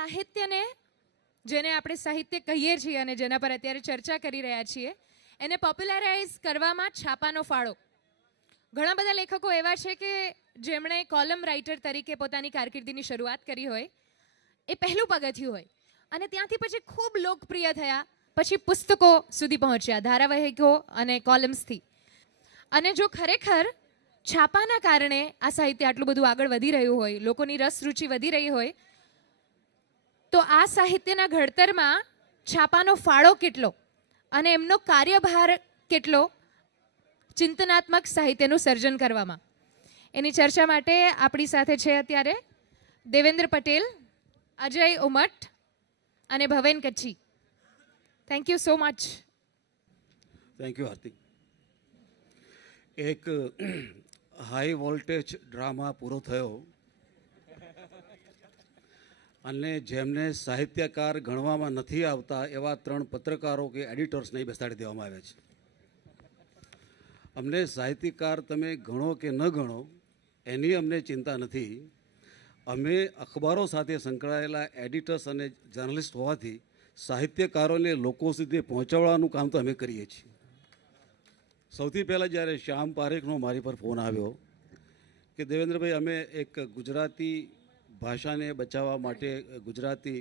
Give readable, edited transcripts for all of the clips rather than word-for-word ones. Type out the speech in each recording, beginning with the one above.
સાહિત્યને, જેને આપણે સાહિત્ય કહીએ છીએ અને જેના પર અત્યારે ચર્ચા કરી રહ્યા છીએ, એને પોપ્યુલરાઇઝ કરવામાં છાપાનો ફાળો. ઘણા બધા લેખકો એવા છે કે જેમણે કોલમ રાઇટર તરીકે પોતાની કારકિર્દીની શરૂઆત કરી હોય, એ પહેલું પગથિયું હોય, અને ત્યાંથી પછી ખૂબ લોકપ્રિય થયા, પછી પુસ્તકો સુધી પહોંચ્યા, ધારાવાહિકો અને કોલમ્સથી. અને જો ખરેખર છાપાના કારણે આ સાહિત્ય આટલું બધું આગળ વધી રહ્યું હોય, લોકોની રસ રુચિ વધી રહી હોય, તો આ સાહિત્યના ઘડતરમાં છાપાનો ફાળો કેટલો અને એમનો કાર્યભાર કેટલો ચિંતનાત્મક સાહિત્યનું સર્જન કરવામાં, એની ચર્ચા માટે આપણી સાથે છે અત્યારે દેવેન્દ્ર પટેલ, અજય ઉમટ અને Bhaven Kutchhi. Thank you so much. Thank you Hardik. એક હાઈ વોલ્ટેજ ડ્રામા પૂરો થયો અને જેમને સાહિત્યકાર ગણવામાં નથી આવતા એવા 3 પત્રકારો કે એડિટર્સને બેસાડી દેવામાં આવ્યા છે. અમને સાહિત્યકાર તમે ગણો કે ન ગણો એની અમને ચિંતા નથી. અમે અખબારો સાથે સંકળાયેલા એડિટર્સ અને જર્નલિસ્ટ હોવાથી સાહિત્યકારોને લોકો સુધી પહોંચાડવાનું કામ તો અમે કરીએ છીએ. સૌથી પહેલાં જ્યારે શ્યામ પારેખનો મારી પર ફોન આવ્યો કે દેવેન્દ્રભાઈ, અમે એક ગુજરાતી ભાષાને બચાવવા માટે ગુજરાતી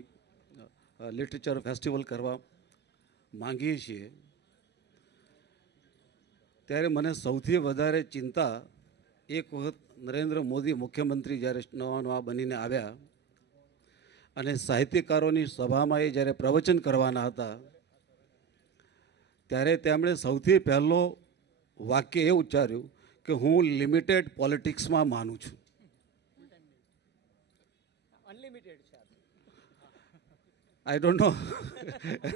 લિટરેચર ફેસ્ટિવલ કરવા માંગીએ છીએ, ત્યારે મને સૌથી વધારે ચિંતા એક વખત નરેન્દ્ર મોદી મુખ્યમંત્રી જ્યારે નવા બનીને આવ્યા અને સાહિત્યકારોની સભામાં એ જ્યારે પ્રવચન કરવાના હતા, ત્યારે તેમણે સૌથી પહેલો વાક્ય એ ઉચ્ચાર્યું કે હું લિમિટેડ પોલિટિક્સમાં માનું છું. આઈ ડોન્ટ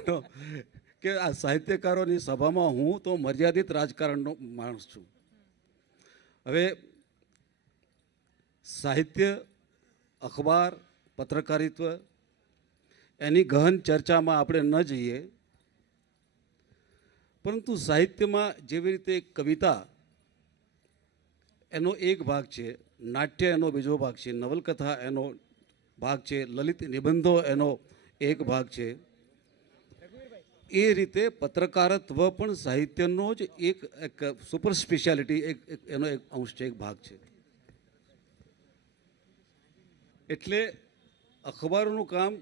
નો કે આ સાહિત્યકારોની સભામાં હું તો મર્યાદિત રાજકારણનો માણસ છું. હવે સાહિત્ય, અખબાર, પત્રકારિત્વ એની ગહન ચર્ચામાં આપણે ન જઈએ, પરંતુ સાહિત્યમાં જેવી રીતે કવિતા એનો એક ભાગ છે, નાટ્ય એનો બીજો ભાગ છે, નવલકથા એનો ભાગ છે, લલિત નિબંધો એનો એક ભાગ છે, એ રીતે પત્રકારત્વ પણ સાહિત્યનો જ એક સુપર સ્પેશિયાલિટી, એનો એક અંશ છે, એક ભાગ છે. એટલે અખબારોનું કામ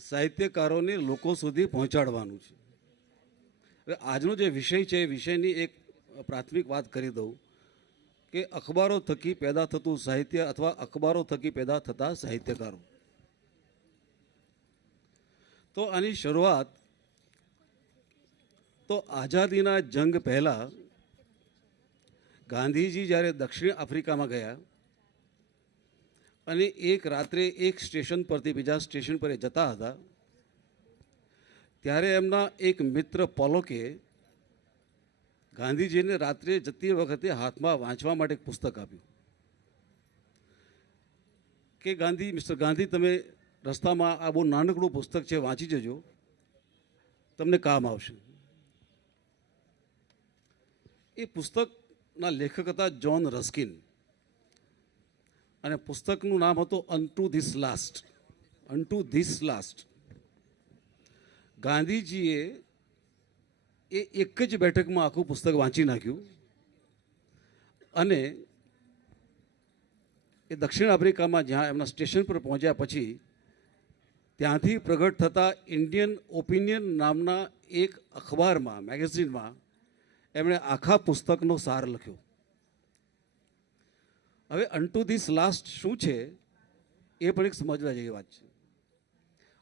સાહિત્યકારોને લોકો સુધી પહોંચાડવાનું છે. હવે આજનો જે વિષય છે એ વિષયની એક પ્રાથમિક વાત કરી દઉં કે અખબારો થકી પેદા થતું સાહિત્ય અથવા અખબારો થકી પેદા થતા સાહિત્યકારો. તો આની શરૂઆત તો આઝાદીના જંગ પહેલાં ગાંધીજી જ્યારે દક્ષિણ આફ્રિકામાં ગયા અને એક રાત્રે એક સ્ટેશન પરથી બીજા સ્ટેશન પર જતા હતા, ત્યારે એમના એક મિત્ર પોલોકે ગાંધીજીને રાત્રે જતી વખતે હાથમાં વાંચવા માટે એક પુસ્તક આપ્યું કે મિસ્ટર ગાંધી, તમે રસ્તામાં આ બહુ નાનકડું પુસ્તક છે, વાંચી જજો, તમને કામ આવશે. એ પુસ્તકના લેખક હતા જ્હોન રસ્કિન અને પુસ્તકનું નામ હતું અનટુ ધીસ લાસ્ટ. ગાંધીજીએ એ એક જ બેઠકમાં આખું પુસ્તક વાંચી નાખ્યું અને એ દક્ષિણ આફ્રિકામાં જ્યાં એમના સ્ટેશન પર પહોંચ્યા પછી ત્યાંથી પ્રગટ થતા ઇન્ડિયન ઓપિનિયન નામના એક અખબારમાં, મેગેઝિનમાં એમણે આખા પુસ્તકનો સાર લખ્યો. હવે અનટુ ધીસ લાસ્ટ શું છે એ પણ એક સમજવા જેવી વાત છે.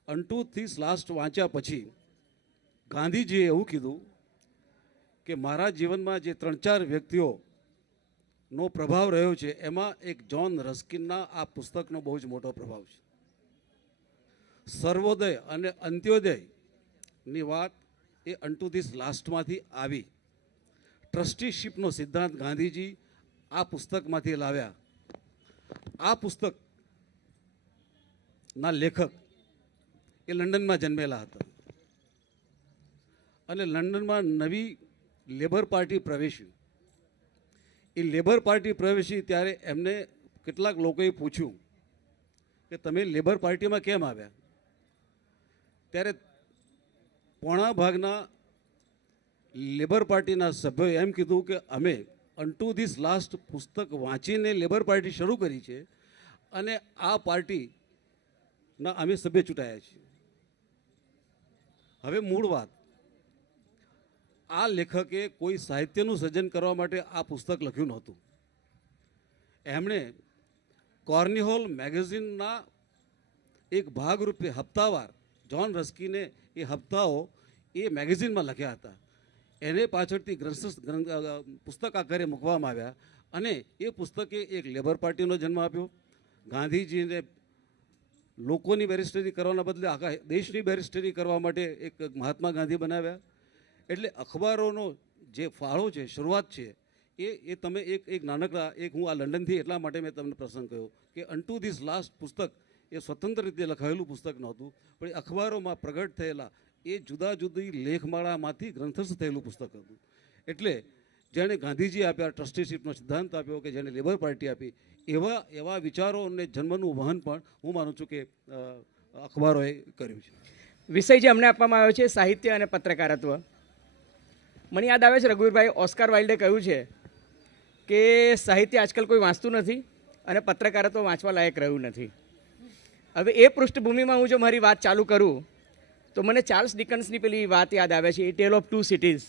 અનટુ ધીસ લાસ્ટ વાંચ્યા પછી ગાંધીજીએ એવું કીધું કે મારા જીવનમાં જે 3-4 વ્યક્તિઓનો પ્રભાવ રહ્યો છે એમાં એક જ્હોન રસ્કિનના આ પુસ્તકનો બહુ જ મોટો પ્રભાવ છે. સર્વોદય અને અંત્યોદયની વાત એ અનટુ ધીસ લાસ્ટમાંથી આવી. ટ્રસ્ટીશીપનો સિદ્ધાંત ગાંધીજી આ પુસ્તકમાંથી લાવ્યા. આ પુસ્તકના લેખક એ લંડનમાં જન્મેલા હતા અને લંડનમાં નવી લેબર પાર્ટી પ્રવેશી. એ લેબર પાર્ટી પ્રવેશી ત્યારે એમને કેટલાક લોકોએ પૂછ્યું કે તમે લેબર પાર્ટીમાં કેમ આવ્યા, ત્યારે પોણા ભાગના લેબર પાર્ટીના સભ્યોએ એમ કીધું કે અમે અન્ટુ ધીસ લાસ્ટ પુસ્તક વાંચીને લેબર પાર્ટી શરૂ કરી છે અને આ પાર્ટીના અમે સભ્ય ચૂંટાયા છીએ. હવે મૂળ વાત, આ લેખકે કોઈ સાહિત્યનું સર્જન કરવા માટે આ પુસ્તક લખ્યું નહોતું. એમણે કોર્નિહોલ મેગેઝિનના એક ભાગરૂપે હપ્તાવાર જ્હોન રસ્કીને એ હપ્તાઓ એ મેગેઝિનમાં લખ્યા હતા. એને પાછળથી પુસ્તક આકારે મૂકવામાં આવ્યા અને એ પુસ્તકે એક લેબર પાર્ટીનો જન્મ આપ્યો. ગાંધીજીને લોકોની બેરિસ્ટરી કરવાના બદલે આખા દેશની બેરિસ્ટરી કરવા માટે એક મહાત્મા ગાંધી બનાવ્યા. એટલે અખબારોનો જે ફાળો છે, શરૂઆત છે, એ તમે એક નાનકડા હું આ લંડનથી એટલા માટે મેં તમને પ્રસંગ કહ્યો કે અન્ટુ ધીસ લાસ્ટ પુસ્તક એ સ્વતંત્ર રીતે લખાયેલું પુસ્તક નહોતું, પણ એ અખબારોમાં પ્રગટ થયેલા એ જુદા જુદી લેખમાળામાંથી ગ્રંથસ્થ થયેલું પુસ્તક હતું. એટલે જેણે ગાંધીજી આપ્યા ટ્રસ્ટીશીપનો સિદ્ધાંત આપ્યો, કે જેણે લેબર પાર્ટી આપી, એવા વિચારો અને જન્મનું વહન પણ હું માનું છું કે અખબારોએ કર્યું છે. વિષય જે અમને આપવામાં આવ્યો છે સાહિત્ય અને પત્રકારત્વ. મને યાદ આવે છે રઘુવીરભાઈ, ઓસ્કાર વાઇલ્ડે કહ્યું છે કે સાહિત્ય આજકાલ કોઈ વાંચતું નથી અને પત્રકારત્વ વાંચવા લાયક રહ્યું નથી. હવે એ પૃષ્ઠભૂમિમાં હું જો મારી વાત ચાલુ કરું તો મને ચાર્લ્સ ડિકન્સની પેલી વાત યાદ આવે છે, a tale of two cities,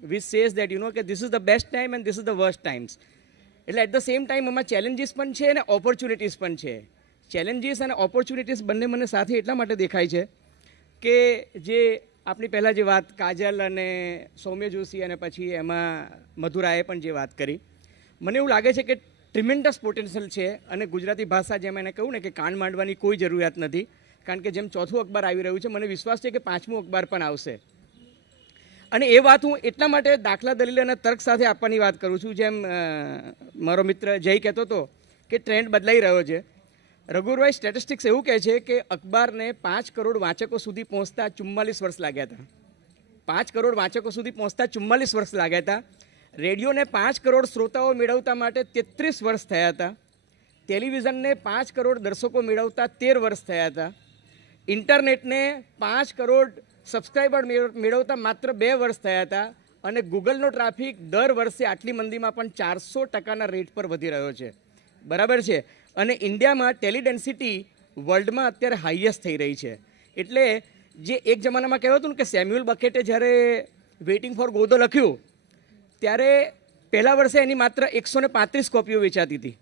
which says that કે this is the best time and this is the worst times. એટલે એટ ધ સેમ ટાઈમ એમાં ચેલેન્જીસ પણ છે અને ઓપોર્ચ્યુનિટીઝ પણ છે. ચેલેન્જીસ અને ઓપોર્ચ્યુનિટીઝ બંને મને સાથે એટલા માટે દેખાય છે કે જે આપણી પહેલાં જે વાત કાજલ અને સૌમ્ય જોશી અને પછી એમાં મધુરાએ પણ જે વાત કરી, મને એવું લાગે છે કે ટ્રિમેન્ડસ પોટેન્શિયલ છે. અને ગુજરાતી ભાષા જેમ એને કહ્યું ને કે કાન માંડવાની કોઈ જરૂરિયાત નથી, કારણ કે જેમ ચોથું અખબાર આવી રહ્યું છે, મને વિશ્વાસ છે કે પાંચમું અખબાર પણ આવશે. અને એ વાત હું એટલા માટે દાખલા દલીલ અને તર્ક સાથે આપવાની વાત કરું છું. જેમ મારો મિત્ર જય કહેતો હતો કે ટ્રેન્ડ બદલાઈ રહ્યો છે. રઘુવીરભાઈ, સ્ટેટિસ્ટિક્સ એવું કહે છે કે અખબારને 5 કરોડ વાંચકો સુધી પહોંચતા 44 વર્ષ લાગ્યા હતા. 5 કરોડ વાંચકો સુધી પહોંચતા 44 વર્ષ લાગ્યા હતા. રેડિયોને 5 કરોડ શ્રોતાઓ મેળવતા માટે 33 વર્ષ થયા હતા. ટેલિવિઝનને 5 કરોડ દર્શકો મેળવતા 13 વર્ષ થયા હતા. ઇન્ટરનેટને 5 કરોડ સબસ્ક્રાઈબર મેળવતા માત્ર 2 વર્ષ થયા હતા. અને ગૂગલનો ટ્રાફિક દર વર્ષે આટલી મંદીમાં પણ 400% રેટ પર વધી રહ્યો છે. બરાબર છે. અને ઇન્ડિયામાં ટેલિડેન્સિટી વર્લ્ડમાં અત્યારે હાઈએસ્ટ થઈ રહી છે. એટલે જે એક જમાનામાં કહેવાતું ને કે સેમ્યુઅલ બકેટે જ્યારે વેઇટિંગ ફોર ગોદો લખ્યું ત્યારે પહેલા વર્ષે એની માત્ર 135 કોપીઓ વેચાતી હતી.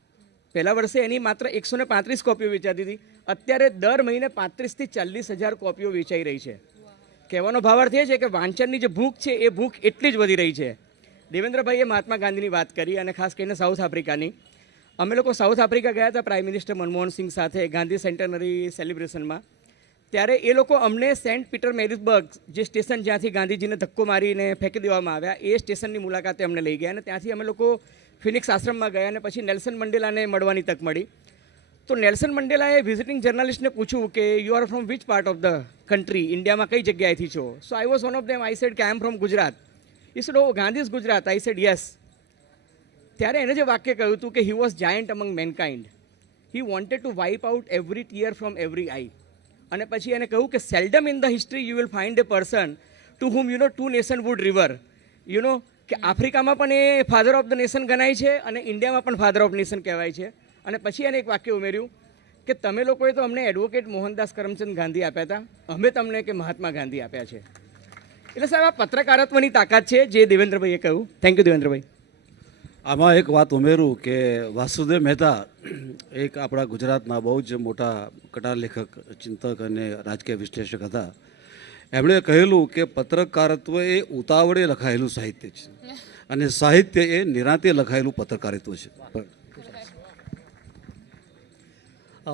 પહેલા વર્ષે એની માત્ર 135 કોપીઓ વેચાતી હતી. અત્યારે દર મહિને 35 થી 40 હજાર કોપીઓ વેચાઈ રહી છે. કહેવાનો ભાવાર્થ એ છે કે વાંચનની જે ભૂખ છે એ ભૂખ એટલી જ વધી રહી છે. દેવેન્દ્રભાઈએ મહાત્મા ગાંધીની વાત કરી અને ખાસ કરીને સાઉથ આફ્રિકાની. અમે લોકો સાઉથ આફ્રિકા ગયા હતા પ્રાઇમ મિનિસ્ટર મનમોહન સિંહ સાથે ગાંધી સેન્ટેનરી સેલિબ્રેશનમાં. ત્યારે એ લોકો અમને સેન્ટ પીટર મેરીઝબર્ગ, જે સ્ટેશન જ્યાંથી ગાંધીજીને ધક્કો મારીને ફેંકી દેવામાં આવ્યા, એ સ્ટેશનની મુલાકાતે અમને લઈ ગયા. અને ત્યાંથી અમે લોકો ફિનિક્સ આશ્રમમાં ગયા અને પછી નેલ્સન મંડેલાને મળવાની તક મળી. તો નેલ્સન મંડેલાએ વિઝિટિંગ જર્નલિસ્ટને પૂછ્યું કે you are from which part of the country, ઇન્ડિયામાં કઈ જગ્યાએથી છો? So I was one of them. I said કે I am from Gujarat. He said oh Gandhi is Gujarat. I said yes. ત્યારે એને જે વાક્ય કહ્યું હતું કે he was giant among mankind. He wanted to wipe out every tear from every eye. અને પછી એને કહ્યું કે seldom in the history you will find a person to whom to nation would revere. કે આફ્રિકામાં પણ એ ફાધર ઓફ ધ નેશન ગણાય છે અને ઇન્ડિયામાં પણ ફાધર ઓફ નેશન કહેવાય છે. અને પછી એને એક વાક્ય ઉમેર્યું કે તમે લોકોએ તો અમને એડવોકેટ મોહનદાસ કરમચંદ ગાંધી આપ્યા હતા, અમે તમને કે મહાત્મા ગાંધી આપ્યા છે. એટલે સાહેબ આ પત્રકારત્વની તાકાત છે જે દેવેન્દ્રભાઈએ કહ્યું. Thank you Devendrabhai. આમાં એક વાત ઉમેરું કે વાસુદેવ મહેતા એક આપણા ગુજરાતના બહુ જ મોટા કટા લેખક, ચિંતક અને રાજકીય વિશ્લેષક હતા. એમણે કહેલું કે પત્રકારત્વ એ ઉતાવળે લખાયેલું સાહિત્ય છે અને સાહિત્ય એ નિરાંતે લખાયેલું પત્રકારિત્વ છે.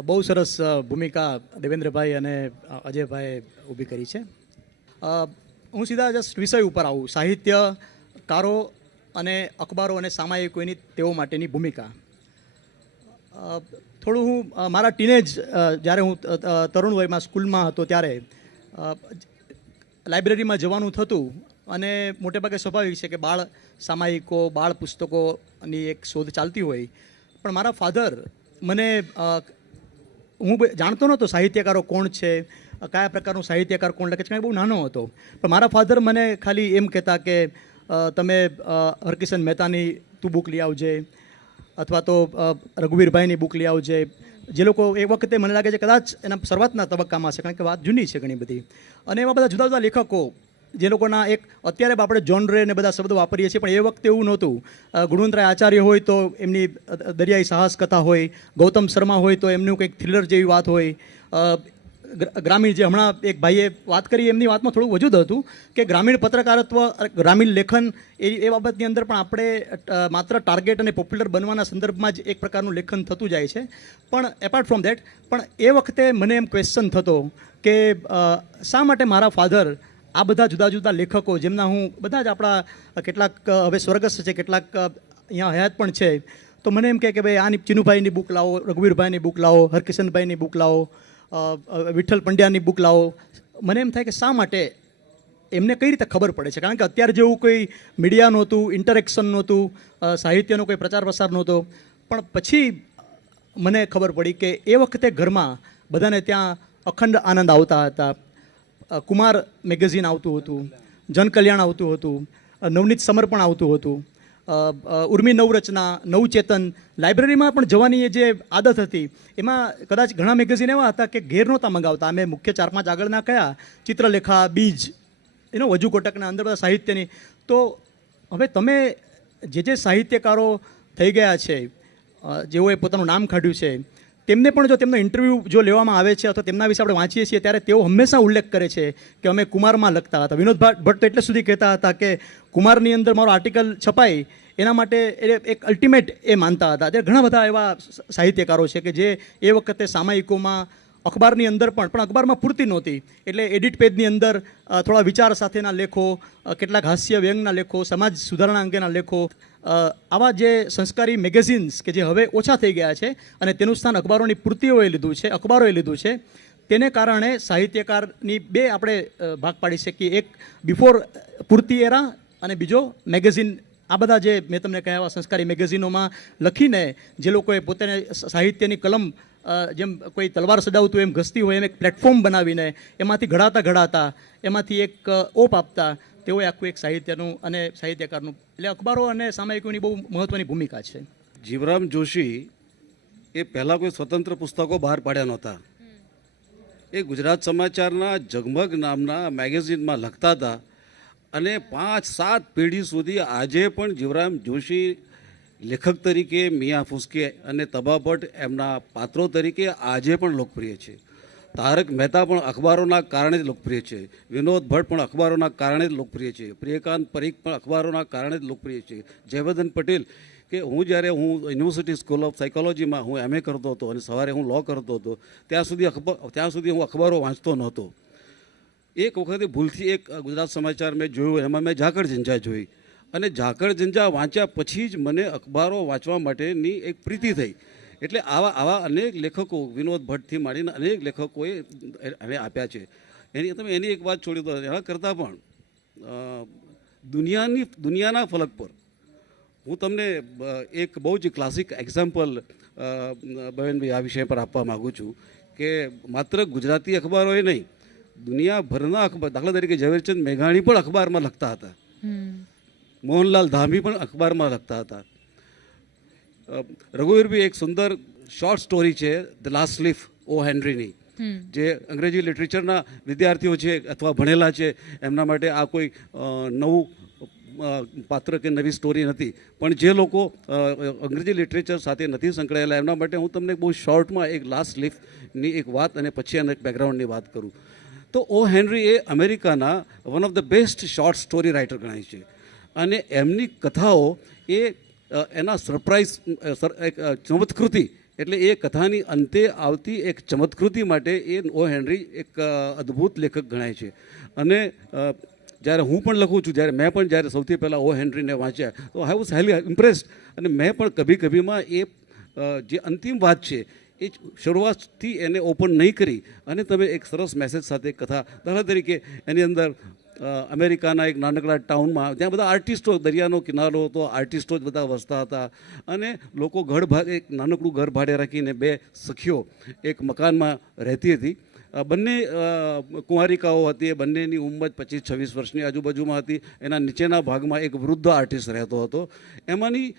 બહુ સરસ ભૂમિકા દેવેન્દ્રભાઈ અને અજયભાઈએ ઊભી કરી છે. હું સીધા જસ્ટ વિષય ઉપર આવું, સાહિત્યકારો અને અખબારો અને સામાયિકોની તેઓ માટેની ભૂમિકા. થોડું હું મારા ટીનેજ જ્યારે હું તરુણ વયમાં સ્કૂલમાં હતો ત્યારે લાઇબ્રેરીમાં જવાનું થતું અને મોટે ભાગે સ્વાભાવિક છે કે બાળ સામાયિકો, બાળ પુસ્તકોની એક શોધ ચાલતી હોય. પણ મારા ફાધર મને હું જાણતો નહોતો સાહિત્યકારો કોણ છે, કયા પ્રકારનું સાહિત્યકાર કોણ લખે છે, કારણ કે બહુ નાનો હતો. પણ મારા ફાધર મને ખાલી એમ કહેતા કે તમે હરકિશન મહેતાની તું બુક લઈ આવજે, અથવા તો રઘુવીરભાઈની બુક લઈ આવજે, જે લોકો એ વખતે મને લાગે છે કદાચ એના શરૂઆતના તબક્કામાં છે, કારણ કે વાત જૂની છે ઘણી બધી. અને એવા બધા જુદા જુદા લેખકો જે લોકોના એક અત્યારે આપણે જોનરે ને બધા શબ્દો વાપરીએ છીએ, પણ એ વખતે એવું નહોતું. ગુણવંતરાય આચાર્ય હોય તો એમની દરિયાઈ સાહસ કથા હોય, ગૌતમ શર્મા હોય તો એમનું કંઈક થ્રિલર જેવી વાત હોય, ગ્રામીણ જે હમણાં એક ભાઈએ વાત કરી એમની વાતમાં થોડું વજૂદ હતું કે ગ્રામીણ પત્રકારત્વ, ગ્રામીણ લેખન એ બાબતની અંદર પણ આપણે માત્ર ટાર્ગેટ અને પોપ્યુલર બનવાના સંદર્ભમાં જ એક પ્રકારનું લેખન થતું જાય છે. પણ એપાર્ટ ફ્રોમ દેટ, પણ એ વખતે મને એમ ક્વેશ્ચન થતો કે શા માટે મારા ફાધર આ બધા જુદા જુદા લેખકો, જેમના હું બધા જ આપણા કેટલાક હવે સ્વર્ગસ્થ છે, કેટલાક અહીંયા હયાત પણ છે, તો મને એમ કહે કે ભાઈ આની ચીનુભાઈની બુક લાવો, રઘુવીરભાઈની બુક લાવો, હરકિશનભાઈની બુક લાવો, વિઠ્ઠલ પંડ્યાની બુક લાવો. મને એમ થાય કે શા માટે એમને કઈ રીતે ખબર પડે છે, કારણ કે અત્યારે જેવું કોઈ મીડિયા નહોતું, ઇન્ટરેક્શન નહોતું, સાહિત્યનો કોઈ પ્રચાર પ્રસાર નહોતો. પણ પછી મને ખબર પડી કે એ વખતે ઘરમાં બધાને ત્યાં અખંડ આનંદ આવતા હતા. કુમાર મેગેઝિન આવતું હતું, જનકલ્યાણ આવતું હતું, નવનીત સમર્પણ આવતું હતું, ઉર્મી નવરચના, નવચેતન, લાઇબ્રેરીમાં પણ જવાની જે આદત હતી એમાં કદાચ ઘણા મેગેઝિન એવા હતા કે ઘેર નહોતા મંગાવતા. અમે મુખ્ય 4-5 આગળના કયા, ચિત્રલેખા, બીજ, એનો વજુ કોટકના અંદર બધા સાહિત્યની. તો હવે તમે જે સાહિત્યકારો થઈ ગયા છે, જેઓએ પોતાનું નામ કાઢ્યું છે, તેમને પણ જો તેમનો ઇન્ટરવ્યૂ જો લેવામાં આવે છે અથવા તેમના વિશે આપણે વાંચીએ છીએ ત્યારે તેઓ હંમેશા ઉલ્લેખ કરે છે કે અમે કુમારમાં લખતા હતા. વિનોદ ભટ્ટ તો એટલે સુધી કહેતા હતા કે કુમારની અંદર મારો આર્ટિકલ છપાય એના માટે એ એક અલ્ટિમેટ એ માનતા હતા. ત્યારે ઘણા બધા એવા સાહિત્યકારો છે કે જે એ વખતે સામાયિકોમાં, અખબારની અંદર પણ અખબારમાં પૂરતી નહોતી એટલે એડિટ પેજની અંદર થોડા વિચાર સાથેના લેખો, કેટલાક હાસ્ય વ્યંગના લેખો, સમાજ સુધારણા અંગેના લેખો, આવા જે સંસ્કારી મેગેઝિન્સ કે જે હવે ઓછા થઈ ગયા છે અને તેનું સ્થાન અખબારોની પૂર્તિઓએ લીધું છે, અખબારોએ લીધું છે. તેને કારણે સાહિત્યકારની બે આપણે ભાગ પાડી શકીએ, એક બિફોર પૂર્તિ એરા અને બીજો મેગેઝિન. આ બધા જે મેં તમને કહ્યા એવા સંસ્કારી મેગેઝિનોમાં લખીને જે લોકોએ પોતાને સાહિત્યની કલમ જેમ કોઈ તલવાર સજાવતું એમ ઘસતી હોય એમ એક પ્લેટફોર્મ બનાવીને એમાંથી ઘડાતા એમાંથી એક ઓપ આપતા, તેઓએ આખું એક સાહિત્યનું અને સાહિત્યકારનું, એટલે અખબારો અને સામાયિકોની બહુ મહત્ત્વની ભૂમિકા છે. જીવરામ જોશી એ પહેલાં કોઈ સ્વતંત્ર પુસ્તકો બહાર પાડ્યા નહોતા. એ ગુજરાત સમાચારના ઝગમગ નામના મેગેઝિનમાં લખતા હતા અને 5-7 પેઢી સુધી આજે પણ જીવરામ જોશી લેખક તરીકે, મિયા ફુસકે અને તબા ભટ્ટ એમના પાત્રો તરીકે આજે પણ લોકપ્રિય છે. તારક મહેતા પણ અખબારોના કારણે જ લોકપ્રિય છે. વિનોદ ભટ્ટ પણ અખબારોના કારણે જ લોકપ્રિય છે. પ્રિયકાંત પરીખ પણ અખબારોના કારણે જ લોકપ્રિય છે. જયવર્ધન પટેલ કે જ્યારે હું યુનિવર્સિટી સ્કૂલ ઓફ સાયકોલોજીમાં હું MA કરતો હતો અને સવારે હું લો કરતો હતો ત્યાં સુધી હું અખબારો વાંચતો નહોતો. એક વખતે ભૂલથી એક ગુજરાત સમાચાર મેં જોયું, એમાં મેં ઝાકળ ઝંઝા જોઈ અને ઝાકળ ઝંઝા વાંચ્યા પછી જ મને અખબારો વાંચવા માટેની એક પ્રીતિ થઈ. એટલે આવા અનેક લેખકો, વિનોદ ભટ્ટથી માંડીને અનેક લેખકોએ એને આપ્યા છે. એની એક વાત છોડી દો, એના કરતાં પણ દુનિયાના ફલક પર હું તમને એક બહુ જ ક્લાસિક એક્ઝામ્પલ બહેનભાઈ આ વિષય પર આપવા માગું છું કે માત્ર ગુજરાતી અખબારોએ નહીં, દુનિયાભરના અખબાર, દાખલા તરીકે ઝવેરચંદ મેઘાણી પણ અખબારમાં લખતા હતા, મોહનલાલ ધામી પણ અખબારમાં લખતા હતા. રઘુવીરભાઈ એક સુંદર શોર્ટ સ્ટોરી છે ધ લાસ્ટ લીફ ઓ હેનરીની, જે અંગ્રેજી લિટરેચરના વિદ્યાર્થીઓ છે અથવા ભણેલા છે એમના માટે આ કોઈ નવું પાત્ર કે નવી સ્ટોરી નથી, પણ જે લોકો અંગ્રેજી લિટરેચર સાથે નથી સંકળાયેલા એમના માટે હું તમને બહુ શોર્ટમાં એક લાસ્ટ લીફની એક વાત અને પછી એના બેકગ્રાઉન્ડની વાત કરું તો ઓ હેનરી એ અમેરિકાના one of the best short story writer ગણાય છે અને એમની કથાઓ એ એના સરપ્રાઇઝ એક ચમત્કૃતિ, એટલે એ કથાની અંતે આવતી એક ચમત્કૃતિ માટે એ ઓ હેનરી એક અદ્ભુત લેખક ગણાય છે. અને જ્યારે હું પણ લખું છું, જ્યારે સૌથી પહેલાં ઓ હેનરીને વાંચ્યા તો આઈ વોઝ હાઈલી ઇમ્પ્રેસ્ડ અને મેં પણ કભી કભીમાં એ જે અંતિમ વાત છે એ શરૂઆતથી એને ઓપન નહીં કરી અને તમે એક સરસ મેસેજ સાથે કથા, દાખલા તરીકે એની અંદર અમેરિકાના એક નાનકડા ટાઉનમાં ત્યાં બધા આર્ટિસ્ટો, દરિયાનો કિનારો હતો, આર્ટિસ્ટો જ બધા વસતા હતા અને લોકો એક નાનકડું ઘર ભાડે રાખીને બે સખીઓ એક મકાનમાં રહેતી હતી. બંને કુંવારિકાઓ હતી. એ બંનેની ઉંમર 25-26 વર્ષની આજુબાજુમાં હતી. એના નીચેના ભાગમાં એક વૃદ્ધ આર્ટિસ્ટ રહેતો હતો. એમાંની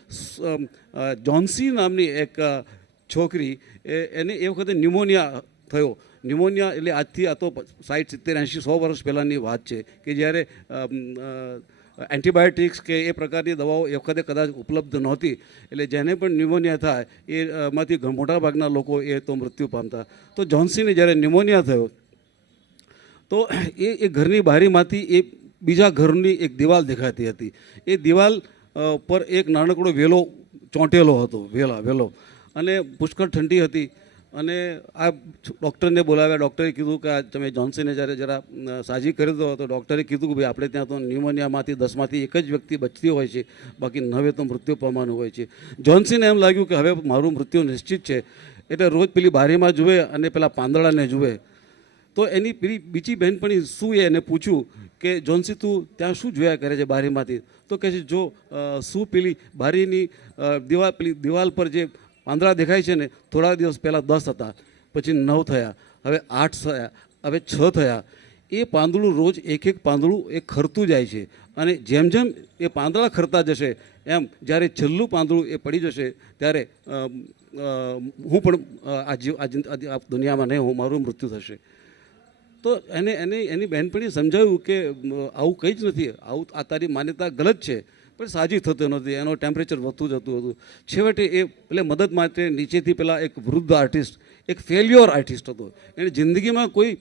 જોન્સી નામની એક છોકરી, એને એ વખતે ન્યુમોનિયા થયો. ન્યુમોનિયા એટલે આજથી આ તો 60, 70, 80, 100 વર્ષ પહેલાંની વાત છે કે જ્યારે એન્ટીબાયોટિક્સ કે એ પ્રકારની દવાઓ એ વખતે કદાચ ઉપલબ્ધ નહોતી. એટલે જેને પણ ન્યુમોનિયા થાય એમાંથી મોટાભાગના લોકો એ તો મૃત્યુ પામતા. તો જોન્સીને જ્યારે ન્યુમોનિયા થયો તો એ ઘરની બારીમાંથી એ બીજા ઘરની એક દિવાલ દેખાતી હતી. એ દિવાલ પર એક નાનકડો વેલો ચોંટેલો હતો, વેલો, અને પુષ્કળ ઠંડી હતી. અને આ ડૉક્ટરને બોલાવ્યા. ડૉક્ટરે કીધું કે આ તમે જોન્સીને જ્યારે જરા સાજી કરી દો. તો ડૉક્ટરે કીધું કે ભાઈ આપણે ત્યાં તો ન્યુમોનિયામાંથી 10માંથી એક જ વ્યક્તિ બચતી હોય છે, બાકી 9 તો મૃત્યુ પામવાનું હોય છે. જોન્સીને એમ લાગ્યું કે હવે મારું મૃત્યુ નિશ્ચિત છે. એટલે રોજ પેલી બારીમાં જુએ અને પેલા પાંદડાને જુએ. તો એની પેલી બીજી બહેનપણી શું એને પૂછ્યું કે જોન્સી તું ત્યાં શું જોયા કરે છે બારીમાંથી? તો કહે છે જો શું પેલી બારીની દિવાલ પર જે પાંદડા દેખાય છે ને, થોડા દિવસ પહેલાં 10 હતા, પછી 9 થયા, હવે 8 થયા, હવે 6 થયા. એ પાંદડું રોજ એક પાંદડું એ ખરતું જાય છે. અને જેમ જેમ એ પાંદડા ખરતા જશે એમ જ્યારે છેલ્લું પાંદડું એ પડી જશે ત્યારે હું પણ આ દુનિયામાં નહીં, મારું મૃત્યુ થશે. તો એની બહેનપણીએ સમજાવ્યું કે આવું કંઈ જ નથી, આવું આ તારી માન્યતા ગલત છે. પણ સાજી થતું નથી, એનો ટેમ્પરેચર વધતું જતું હતું. છેવટે એ પેલે મદદ માટે નીચેથી પેલા એક વૃદ્ધ આર્ટિસ્ટ, એક ફેલ્યોર આર્ટિસ્ટ હતો, એણે જિંદગીમાં કોઈ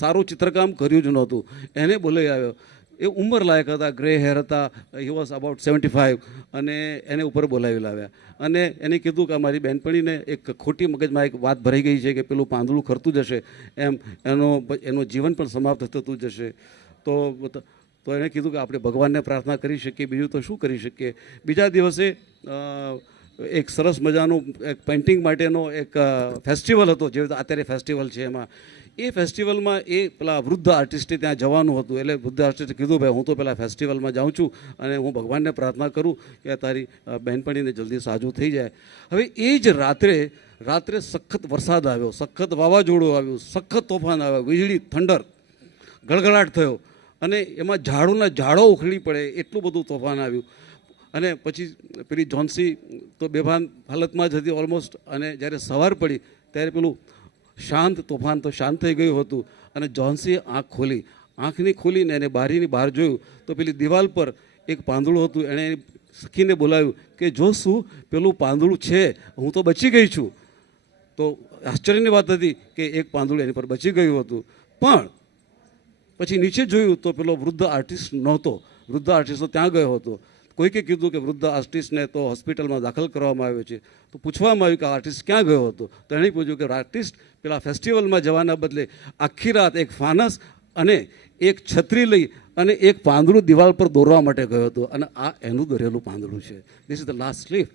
સારું ચિત્રકામ કર્યું જ નહોતું, એને બોલાવી આવ્યો. એ ઉંમર લાયક હતા, ગ્રે હેર હતા, હી વોઝ અબાઉટ 75, અને એને ઉપર બોલાવી લાવ્યા. અને એને કીધું કે મારી બહેનપણીને એક ખોટી મગજમાં એક વાત ભરાઈ ગઈ છે કે પેલું પાંદડું ખરતું જશે એમ એનું જીવન પણ સમાપ્ત થતું જશે. તો એણે કીધું કે આપણે ભગવાનને પ્રાર્થના કરી શકીએ, બીજું તો શું કરી શકીએ. બીજા દિવસે એક સરસ મજાનું એક પેઇન્ટિંગ માટેનો એક ફેસ્ટિવલ હતો, જે અત્યારે ફેસ્ટિવલ છે એમાં. એ ફેસ્ટિવલમાં એ પેલા વૃદ્ધ આર્ટિસ્ટે ત્યાં જવાનું હતું. એટલે વૃદ્ધ આર્ટિસ્ટે કીધું ભાઈ હું તો પેલા ફેસ્ટિવલમાં જાઉં છું અને હું ભગવાનને પ્રાર્થના કરું કે તારી બહેનપણીને જલ્દી સાજું થઈ જાય. હવે એ જ રાત્રે સખત વરસાદ આવ્યો, સખત વાવાઝોડું આવ્યું, સખત તોફાન આવ્યું, વીજળી, થંડર, ગળગળાટ થયો અને એમાં ઝાડો ઉખડી પડે એટલું બધું તોફાન આવ્યું. અને પછી પેલી જોન્સી તો બેભાન હાલતમાં જ હતી ઓલમોસ્ટ. અને જ્યારે સવાર પડી ત્યારે પેલું તોફાન તો શાંત થઈ ગયું હતું. અને જોન્સીએ આંખની ખોલીને એને બારીની બહાર જોયું તો પેલી દિવાલ પર એક પાંદડું હતું. એણે સખીને બોલાવ્યું કે જો શું પેલું પાંદડું છે, હું તો બચી ગઈ છું. તો આશ્ચર્યની વાત હતી કે એક પાંદડું એની પર બચી ગયું હતું. પણ પછી નીચે જોયું તો પેલો વૃદ્ધ આર્ટિસ્ટ નહોતો. વૃદ્ધ આર્ટિસ્ટ તો ત્યાં ગયો હતો. કોઈકે કીધું કે વૃદ્ધ આર્ટિસ્ટને તો હોસ્પિટલમાં દાખલ કરવામાં આવ્યો છે. તો પૂછવામાં આવ્યું કે આર્ટિસ્ટ ક્યાં ગયો હતો? તો એણે પૂછ્યું કે આર્ટિસ્ટ પેલા ફેસ્ટિવલમાં જવાના બદલે આખી રાત એક ફાનસ અને એક છત્રી લઈ અને એક પાંદડું દિવાલ પર દોરવા માટે ગયો હતો, અને આ એનું દોરેલું પાંદડું છે. This is the last sleep.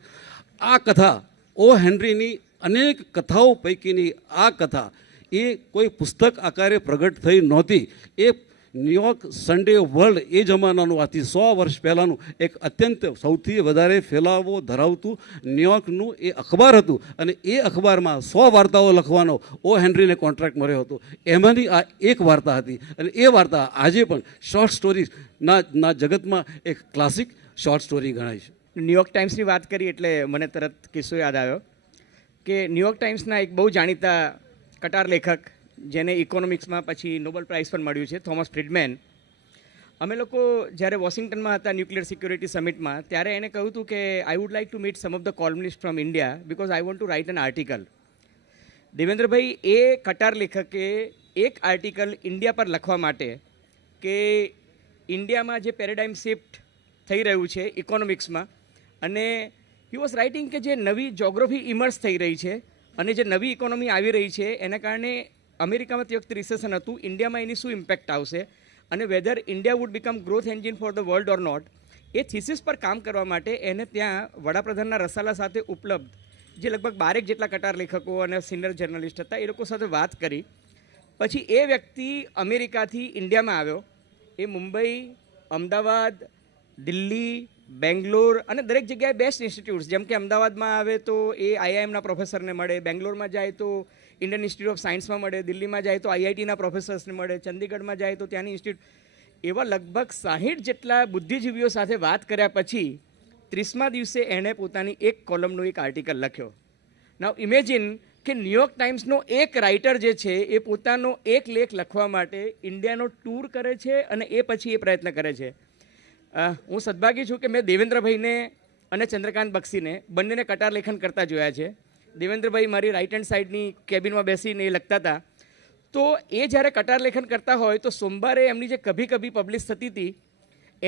આ કથા ઓ હેનરીની અનેક કથાઓ પૈકીની આ કથા એ કોઈ પુસ્તક આકારે પ્રગટ થઈ નહોતી. એ ન્યૂયોર્ક સન્ડે વર્લ્ડ એ જમાનાનું આથી 100 વર્ષ પહેલાંનું એક અત્યંત સૌથી વધારે ફેલાવો ધરાવતું ન્યૂયોર્કનું એ અખબાર હતું. અને એ અખબારમાં 100 વાર્તાઓ લખવાનો ઓ હેનરીને કોન્ટ્રાક્ટ મળ્યો હતો. એમાંની આ એક વાર્તા હતી. અને એ વાર્તા આજે પણ શોર્ટ સ્ટોરીના જગતમાં એક ક્લાસિક શોર્ટ સ્ટોરી ગણાય છે. ન્યૂયોર્ક ટાઈમ્સની વાત કરી એટલે મને તરત કિસ્સો યાદ આવ્યો કે ન્યૂયોર્ક ટાઈમ્સના એક બહુ જાણીતા કટાર લેખક, જેને ઇકોનોમિક્સમાં પછી નોબેલ પ્રાઇઝ પણ મળ્યું છે, થોમસ ફ્રીડમેન. અમે લોકો જ્યારે વોશિંગ્ટનમાં હતા ન્યુક્લિયર સિક્યોરિટી સમિટમાં, ત્યારે એને કહ્યું હતું કે I would like to meet some of the columnist from India because I want to write an article. દેવેન્દ્રભાઈ, એ કટાર લેખકે એક આર્ટિકલ ઇન્ડિયા પર લખવા માટે કે ઇન્ડિયામાં જે પેરેડાઇમ શિફ્ટ થઈ રહ્યું છે ઇકોનોમિક્સમાં, અને હી વોઝ રાઇટિંગ કે જે નવી જોગ્રાફી ઇમર્સ થઈ રહી છે અને જે નવી ઇકોનોમી આવી રહી છે એના કારણે અમેરિકામાં તે વખતે રિસેશન હતું, ઇન્ડિયામાં એની શું ઇમ્પેક્ટ આવશે અને whether India would become growth engine for the world or not. એ થીસીસ પર કામ કરવા માટે એને ત્યાં વડાપ્રધાનના રસાલા સાથે ઉપલબ્ધ જે લગભગ 12 જેટલા કટાર લેખકો અને સિનિયર જર્નલિસ્ટ હતા, એ લોકો સાથે વાત કરી. પછી એ વ્યક્તિ અમેરિકાથી ઇન્ડિયામાં આવ્યો. એ મુંબઈ, અમદાવાદ, દિલ્હી, બેંગ્લોર અને દરેક જગ્યાએ બેસ્ટ ઇન્સ્ટિટ્યૂટ્સ, જેમ કે અમદાવાદમાં આવે તો એ IIMના પ્રોફેસરને મળે, બેંગ્લોરમાં જાય તો ઇન્ડિયન ઇન્સ્ટિટ્યૂટ ઓફ સાયન્સમાં મળે, દિલ્હીમાં જાય તો IITના પ્રોફેસર્સને મળે, ચંદીગઢમાં જાય તો ત્યાંની ઇન્સ્ટિટ્યૂટ, એવા લગભગ 60 જેટલા બુદ્ધિજીવીઓ સાથે વાત કર્યા પછી 30મા દિવસે એણે પોતાની એક કોલમનો એક આર્ટિકલ લખ્યો. નાઉ ઇમેજિન કે ન્યૂયોર્ક ટાઈમ્સનો એક રાઇટર જે છે એ પોતાનો એક લેખ લખવા માટે ઇન્ડિયાનો ટૂર કરે છે અને એ પછી એ પ્રયત્ન કરે છે. હું સદભાગી છું કે મેં દેવેન્દ્રભાઈને અને ચંદ્રકાંત બક્ષીને બંનેને કટાર લેખન કરતા જોયા છે. દેવેન્દ્રભાઈ મારી રાઇટ હેન્ડ સાઈડની કેબિનમાં બેસીને એ લખતા હતા. તો એ જ્યારે કટાર લેખન કરતા હોય તો સોમવારે એમની જે કભી કભી પબ્લિશ થતી હતી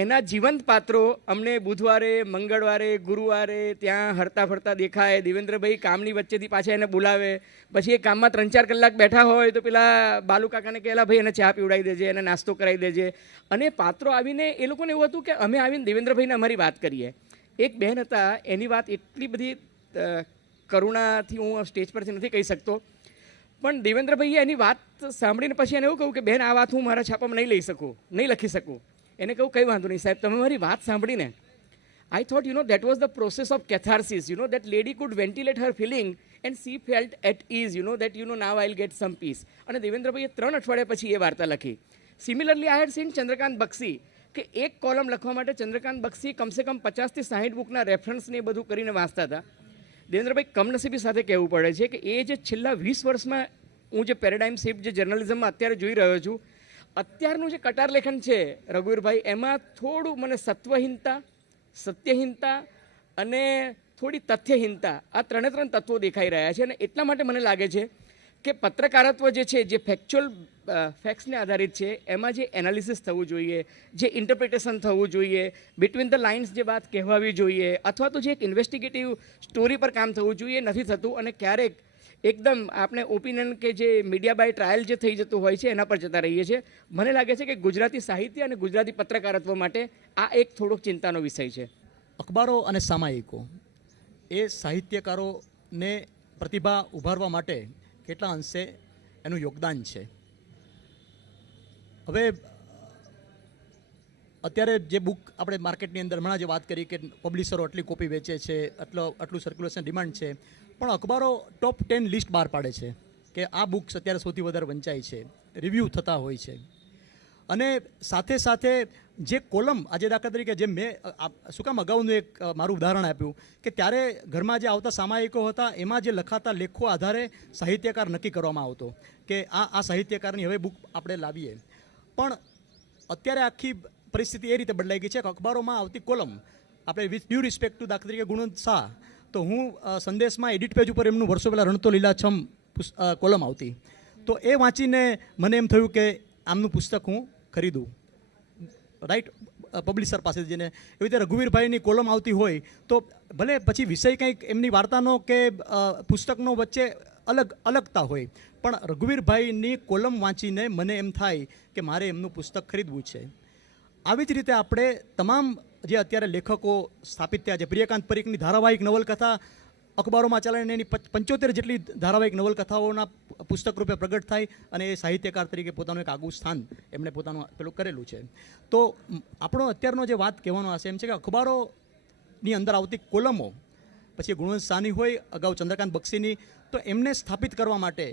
એના જીવંત પાત્રો અમને બુધવારે, મંગળવારે, ગુરુવારે ત્યાં હરતા ફરતા દેખાય. દેવેન્દ્રભાઈ કામની વચ્ચેથી પાછા એને બોલાવે, પછી એ કામમાં 3-4 કલાક બેઠા હોય તો પેલા બાલુ કાકાને કહેલા ભાઈ એને ચા પીવડાવી દેજે, એને નાસ્તો કરાવી દેજે. અને પાત્રો આવીને એ લોકોને એવું હતું કે અમે આવીને દેવેન્દ્રભાઈને અમારી વાત કરીએ. એક બહેન હતા, એની વાત એટલી બધી કરુણાથી હું સ્ટેજ પરથી નથી કહી શકતો, પણ દેવેન્દ્રભાઈએ એની વાત સાંભળીને પછી એને એવું કહ્યું કે બેન આ વાત હું મારા છાપામાં નહીં લખી શકું. એને કહું કંઈ વાંધો નહીં સાહેબ, તમે મારી વાત સાંભળીને I thought that was the process of catharsis, that lady could ventilate her feeling and she felt at ease, that now I'll get some peace. અને દેવેન્દ્રભાઈએ 3 અઠવાડિયા પછી એ વાર્તા લખી. Similarly I had seen Chandrakant Bakshi કે એક કોલમ લખવા માટે ચંદ્રકાંત બક્ષી કમસે કમ 50 થી 60 બુકના રેફરન્સને એ બધું કરીને વાંચતા હતા. દેવેન્દ્રભાઈ કમનસીબી સાથે કહેવું પડે છે કે એ જે છેલ્લા 20 વર્ષમાં હું જે પેરેડાઇમ શિફ્ટ જે જર્નલિઝમમાં અત્યારે જોઈ રહ્યો છું, અત્યારનું જે કટાર લેખન છે રઘુવીરભાઈ, એમાં થોડું મને સત્વહીનતા, સત્યહીનતા અને થોડી તથ્યહીનતા, આ 3 તત્વો દેખાઈ રહ્યા છે. અને એટલા માટે મને લાગે છે કે પત્રકારત્વ જે છે, જે ફેક્ચ્યુઅલ ફેક્ટ્સને આધારિત છે, એમાં જે એનાલિસિસ થવું જોઈએ, જે ઇન્ટરપ્રિટેશન થવું જોઈએ, બિટવીન ધ લાઇન્સ જે વાત કહેવાવી જોઈએ, અથવા તો જે એક ઇન્વેસ્ટિગેટિવ સ્ટોરી પર કામ થવું જોઈએ, નથી થતું. અને ક્યારેક એકદમ આપણે ઓપિનિયન કે જે મીડિયા બાય ટ્રાયલ જે થઈ જતું હોય છે એના પર જતા રહીએ છીએ. મને લાગે છે કે ગુજરાતી સાહિત્ય અને ગુજરાતી પત્રકારત્વ માટે આ એક થોડોક ચિંતાનો વિષય છે. અખબારો અને સામાયિકો એ સાહિત્યકારોને પ્રતિભા ઉભારવા માટે કેટલા અંશે એનું યોગદાન છે. હવે અત્યારે જે બુક આપણે માર્કેટની અંદર હમણાં જે વાત કરી કે પબ્લિશરો આટલી કોપી વેચે છે, આટલું સર્ક્યુલેશન ડિમાન્ડ છે, પણ અખબારો ટોપ 10 લિસ્ટ બહાર પાડે છે કે આ બુક્સ અત્યારે સૌથી વધારે વંચાય છે, રિવ્યૂ થતા હોય છે. અને સાથે સાથે જે કોલમ, આજે દાખલા તરીકે જેમ મેં શું કામ અગાઉનું એક મારું ઉદાહરણ આપ્યું કે ત્યારે ઘરમાં જે આવતા સામાયિકો હતા એમાં જે લખાતા લેખો આધારે સાહિત્યકાર નક્કી કરવામાં આવતો કે આ સાહિત્યકારની હવે બુક આપણે લાવીએ. પણ અત્યારે આખી પરિસ્થિતિ એ રીતે બદલાઈ ગઈ છે કે અખબારોમાં આવતી કોલમ, આપણે વિથ ડ્યુ રિસ્પેક્ટ ટુ દાખલા તરીકે ગુણવંત શાહ, તો હું સંદેશમાં એડિટ પેજ ઉપર એમનું વર્ષો પહેલાં રણતો લીલાછમ કોલમ આવતી, તો એ વાંચીને મને એમ થયું કે આમનું પુસ્તક હું ખરીદું, રાઈટ, પબ્લિશર પાસે જઈને. એવી રીતે રઘુવીરભાઈની કોલમ આવતી હોય તો ભલે પછી વિષય કંઈક એમની વાર્તાનો કે પુસ્તકનો વચ્ચે અલગતા હોય, પણ રઘુવીરભાઈની કોલમ વાંચીને મને એમ થાય કે મારે એમનું પુસ્તક ખરીદવું છે. આવી જ રીતે આપણે તમામ જે અત્યારે લેખકો સ્થાપિત થયા છે, પ્રિયકાંત પરીખની ધારાવાહિક નવલકથા અખબારોમાં ચાલે અને એની 75 જેટલી ધારાવાહિક નવલકથાઓના પુસ્તક રૂપે પ્રગટ થાય અને એ સાહિત્યકાર તરીકે પોતાનું એક આગવું સ્થાન એમણે પોતાનું પેલું કરેલું છે. તો આપણો અત્યારનો જે વાત કહેવાનો આશય એમ છે કે અખબારોની અંદર આવતી કોલમો, પછી ગુણવંત શાહની હોય, અગાઉ ચંદ્રકાંત બક્ષીની, તો એમને સ્થાપિત કરવા માટે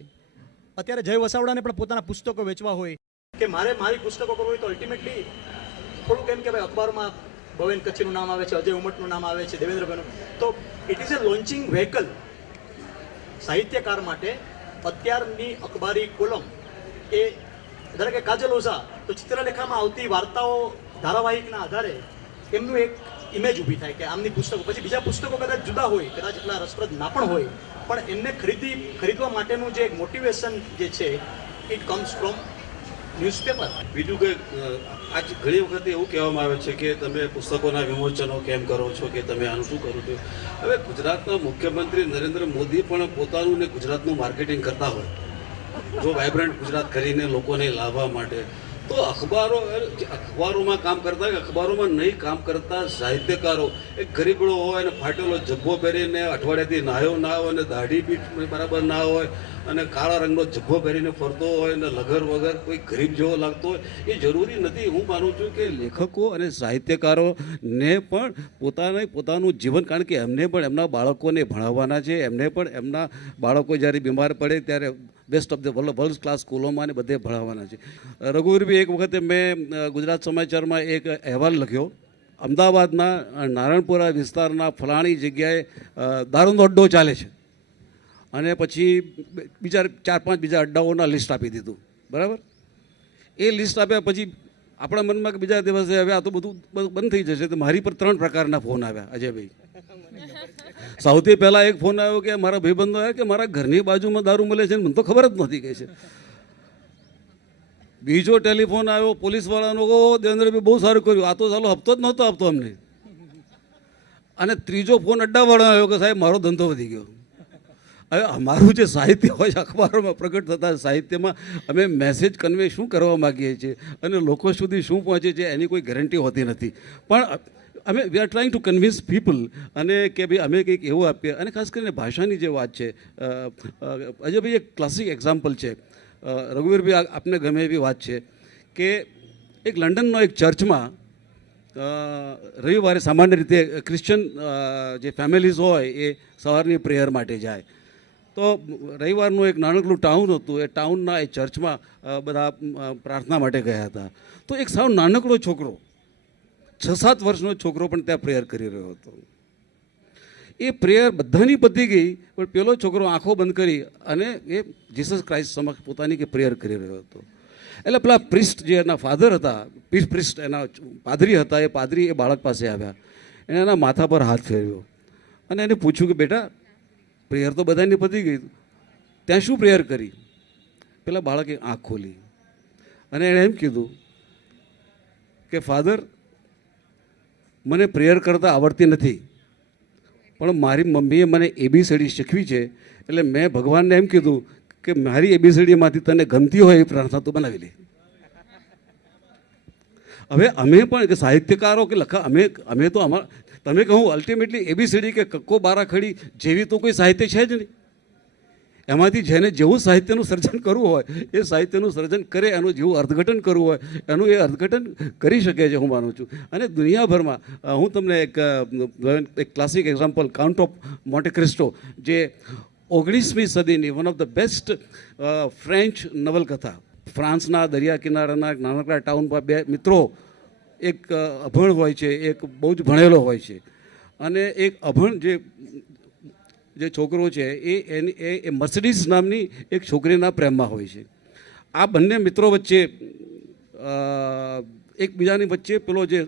અત્યારે જય વસાવડાને પણ પોતાના પુસ્તકો વેચવા હોય કે મારી પુસ્તકો કરવું હોય તો અલ્ટિમેટલી થોડુંક એમ કે ભાઈ અખબારમાં ભવેન કચ્છીનું નામ આવે છે, અજય ઉમટનું નામ આવે છે, દેવેન્દ્રભાઈનું, તો it is A launching vehicle સાહિત્યકાર માટે. અત્યારની અખબારી કોલમ એ ધારો કે કાજલ ઓઝા, તો ચિત્રલેખામાં આવતી વાર્તાઓ ધારાવાહિકના આધારે એમનું એક ઇમેજ ઊભી થાય કે આમની પુસ્તકો, પછી બીજા પુસ્તકો કદાચ જુદા હોય, કદાચ એટલા રસપ્રદ ના પણ હોય, પણ એમને ખરીદવા માટેનું જે એક મોટિવેશન જે છે ઇટ કમ્સ ફ્રોમ ન્યૂઝપેપર. બીજું કે આજ ઘણી વખત એવું કહેવામાં આવે છે કે તમે પુસ્તકોના વિમોચનો કેમ કરો છો, કે તમે આનું શું કરો છો. હવે ગુજરાતના મુખ્યમંત્રી નરેન્દ્ર મોદી પણ પોતાનું ને ગુજરાતનું માર્કેટિંગ કરતા હોય, જો વાઇબ્રન્ટ ગુજરાત કરીને લોકોને લાવવા માટે, તો અખબારોમાં કામ કરતા હોય, અખબારોમાં નહીં કામ કરતા સાહિત્યકારો, એક ગરીબડો હોય અને ફાટેલો જબ્બો પહેરીને અઠવાડિયાથી નાહ્યો ના હોય અને દાઢી બી બરાબર ના હોય અને કાળા રંગનો જબ્બો પહેરીને ફરતો હોય અને લગર વગર કોઈ ગરીબ જેવો લાગતો હોય એ જરૂરી નથી. હું માનું છું કે લેખકો અને સાહિત્યકારોને પણ પોતાનું જીવન, કારણ કે એમને પણ એમના બાળકોને ભણાવવાના છે, એમને પણ એમના બાળકો જ્યારે બીમાર પડે ત્યારે best of the world class સ્કૂલોમાં ને બધે ભણાવવાના છે. રઘુવીરભાઈ, એક વખતે મેં ગુજરાત સમાચારમાં એક અહેવાલ લખ્યો, અમદાવાદના નારણપુરા વિસ્તારના ફલાણી જગ્યાએ દારૂનો અડ્ડો ચાલે છે, અને પછી બીજા 4-5 બીજા અડ્ડાઓના લિસ્ટ આપી દીધું. બરાબર? એ લિસ્ટ આપ્યા પછી આપણા મનમાં કે બીજા દિવસે હવે આ તો બધું બંધ થઈ જશે. તો મારી પર 3 પ્રકારના ફોન આવ્યા. અજયભાઈ, સૌથી પહેલાં એક ફોન આવ્યો કે મારા ભાઈબંધો આવ્યા કે મારા ઘરની બાજુમાં દારૂ મળે છે, મને તો ખબર જ નથી કહે છે. બીજો ટેલિફોન આવ્યો પોલીસવાળાનો, ઓ દેવેન્દ્રભાઈ બહુ સારું કર્યું, આ તો ચાલો હપ્તો જ નહોતો આપતો અમને. અને ત્રીજો ફોન અડ્ડાવાળો આવ્યો કે સાહેબ મારો ધંધો વધી ગયો. હવે અમારું જે સાહિત્ય હોય છે, અખબારોમાં પ્રગટ થતા સાહિત્યમાં અમે મેસેજ કન્વે શું કરવા માગીએ છીએ અને લોકો સુધી શું પહોંચે છે એની કોઈ ગેરંટી હોતી નથી. પણ અમે we are trying to convince people, અને કે ભાઈ અમે કંઈક એવું આપીએ. અને ખાસ કરીને ભાષાની જે વાત છે, અજયભાઈ એક ક્લાસિક એક્ઝામ્પલ છે, રઘુવીરભાઈ આપને ગમે એવી વાત છે કે એક લંડનનો એક ચર્ચમાં રવિવારે સામાન્ય રીતે ક્રિશ્ચિયન જે ફેમિલીઝ હોય એ સવારની પ્રેયર માટે જાય. તો રવિવારનું એક નાનકડું ટાઉન હતું, એ ટાઉનના એ ચર્ચમાં બધા પ્રાર્થના માટે ગયા હતા. તો એક સાવ નાનકડો છોકરો, 6-7 વર્ષનો છોકરો પણ ત્યાં પ્રેયર કરી રહ્યો હતો. એ પ્રેયર બધાની પતી ગઈ, પણ પેલો છોકરો આંખો બંધ કરી અને એ જીસસ ક્રાઇસ્ટ સમક્ષ પોતાની કે પ્રેયર કરી રહ્યો હતો. એટલે પેલા પ્રિસ્ટ જે એના ફાધર હતા, પ્રિસ્ટ એના પાદરી હતા, એ પાદરી એ બાળક પાસે આવ્યા, એને એના માથા પર હાથ ફેરવ્યો અને એને પૂછ્યું કે બેટા પ્રેયર તો બધાની પતી ગઈ, ત્યાં શું પ્રેયર કરી? પેલા બાળકે આંખ ખોલી અને એણે એમ કીધું કે ફાધર, મને પ્રેયર કરતાં આવડતી નથી, પણ મારી મમ્મીએ મને ABCD શીખવી છે, એટલે મેં ભગવાનને એમ કીધું કે મારી ABCDમાંથી તને ગમતી હોય એ પ્રાર્થના તું બનાવી લે. હવે અમે પણ કે સાહિત્યકારો કે અમે તો તમે કહું અલ્ટિમેટલી ABCD કે કક્કો બારા ખડી જેવી તો કોઈ સાહિત્ય છે જ નહીં. એમાંથી જેને જેવું સાહિત્યનું સર્જન કરવું હોય એ સાહિત્યનું સર્જન કરે, એનું જેવું અર્થઘટન કરવું હોય એનું એ અર્થઘટન કરી શકે છે, હું માનું છું. અને દુનિયાભરમાં હું તમને એક classic example, count of Monte Cristo, જે 19મી સદીની one of the best French નવલકથા. ફ્રાન્સના દરિયા કિનારાના નાનકડા ટાઉનમાં 2 મિત્રો, એક અભણ હોય છે, એક બહુ જ ભણેલો હોય છે, અને એક અભણ જે છોકરો છે એ મર્સિડીઝ નામની એક છોકરીના પ્રેમમાં હોય છે. આ બંને મિત્રો વચ્ચે એકબીજાની વચ્ચે પેલો જે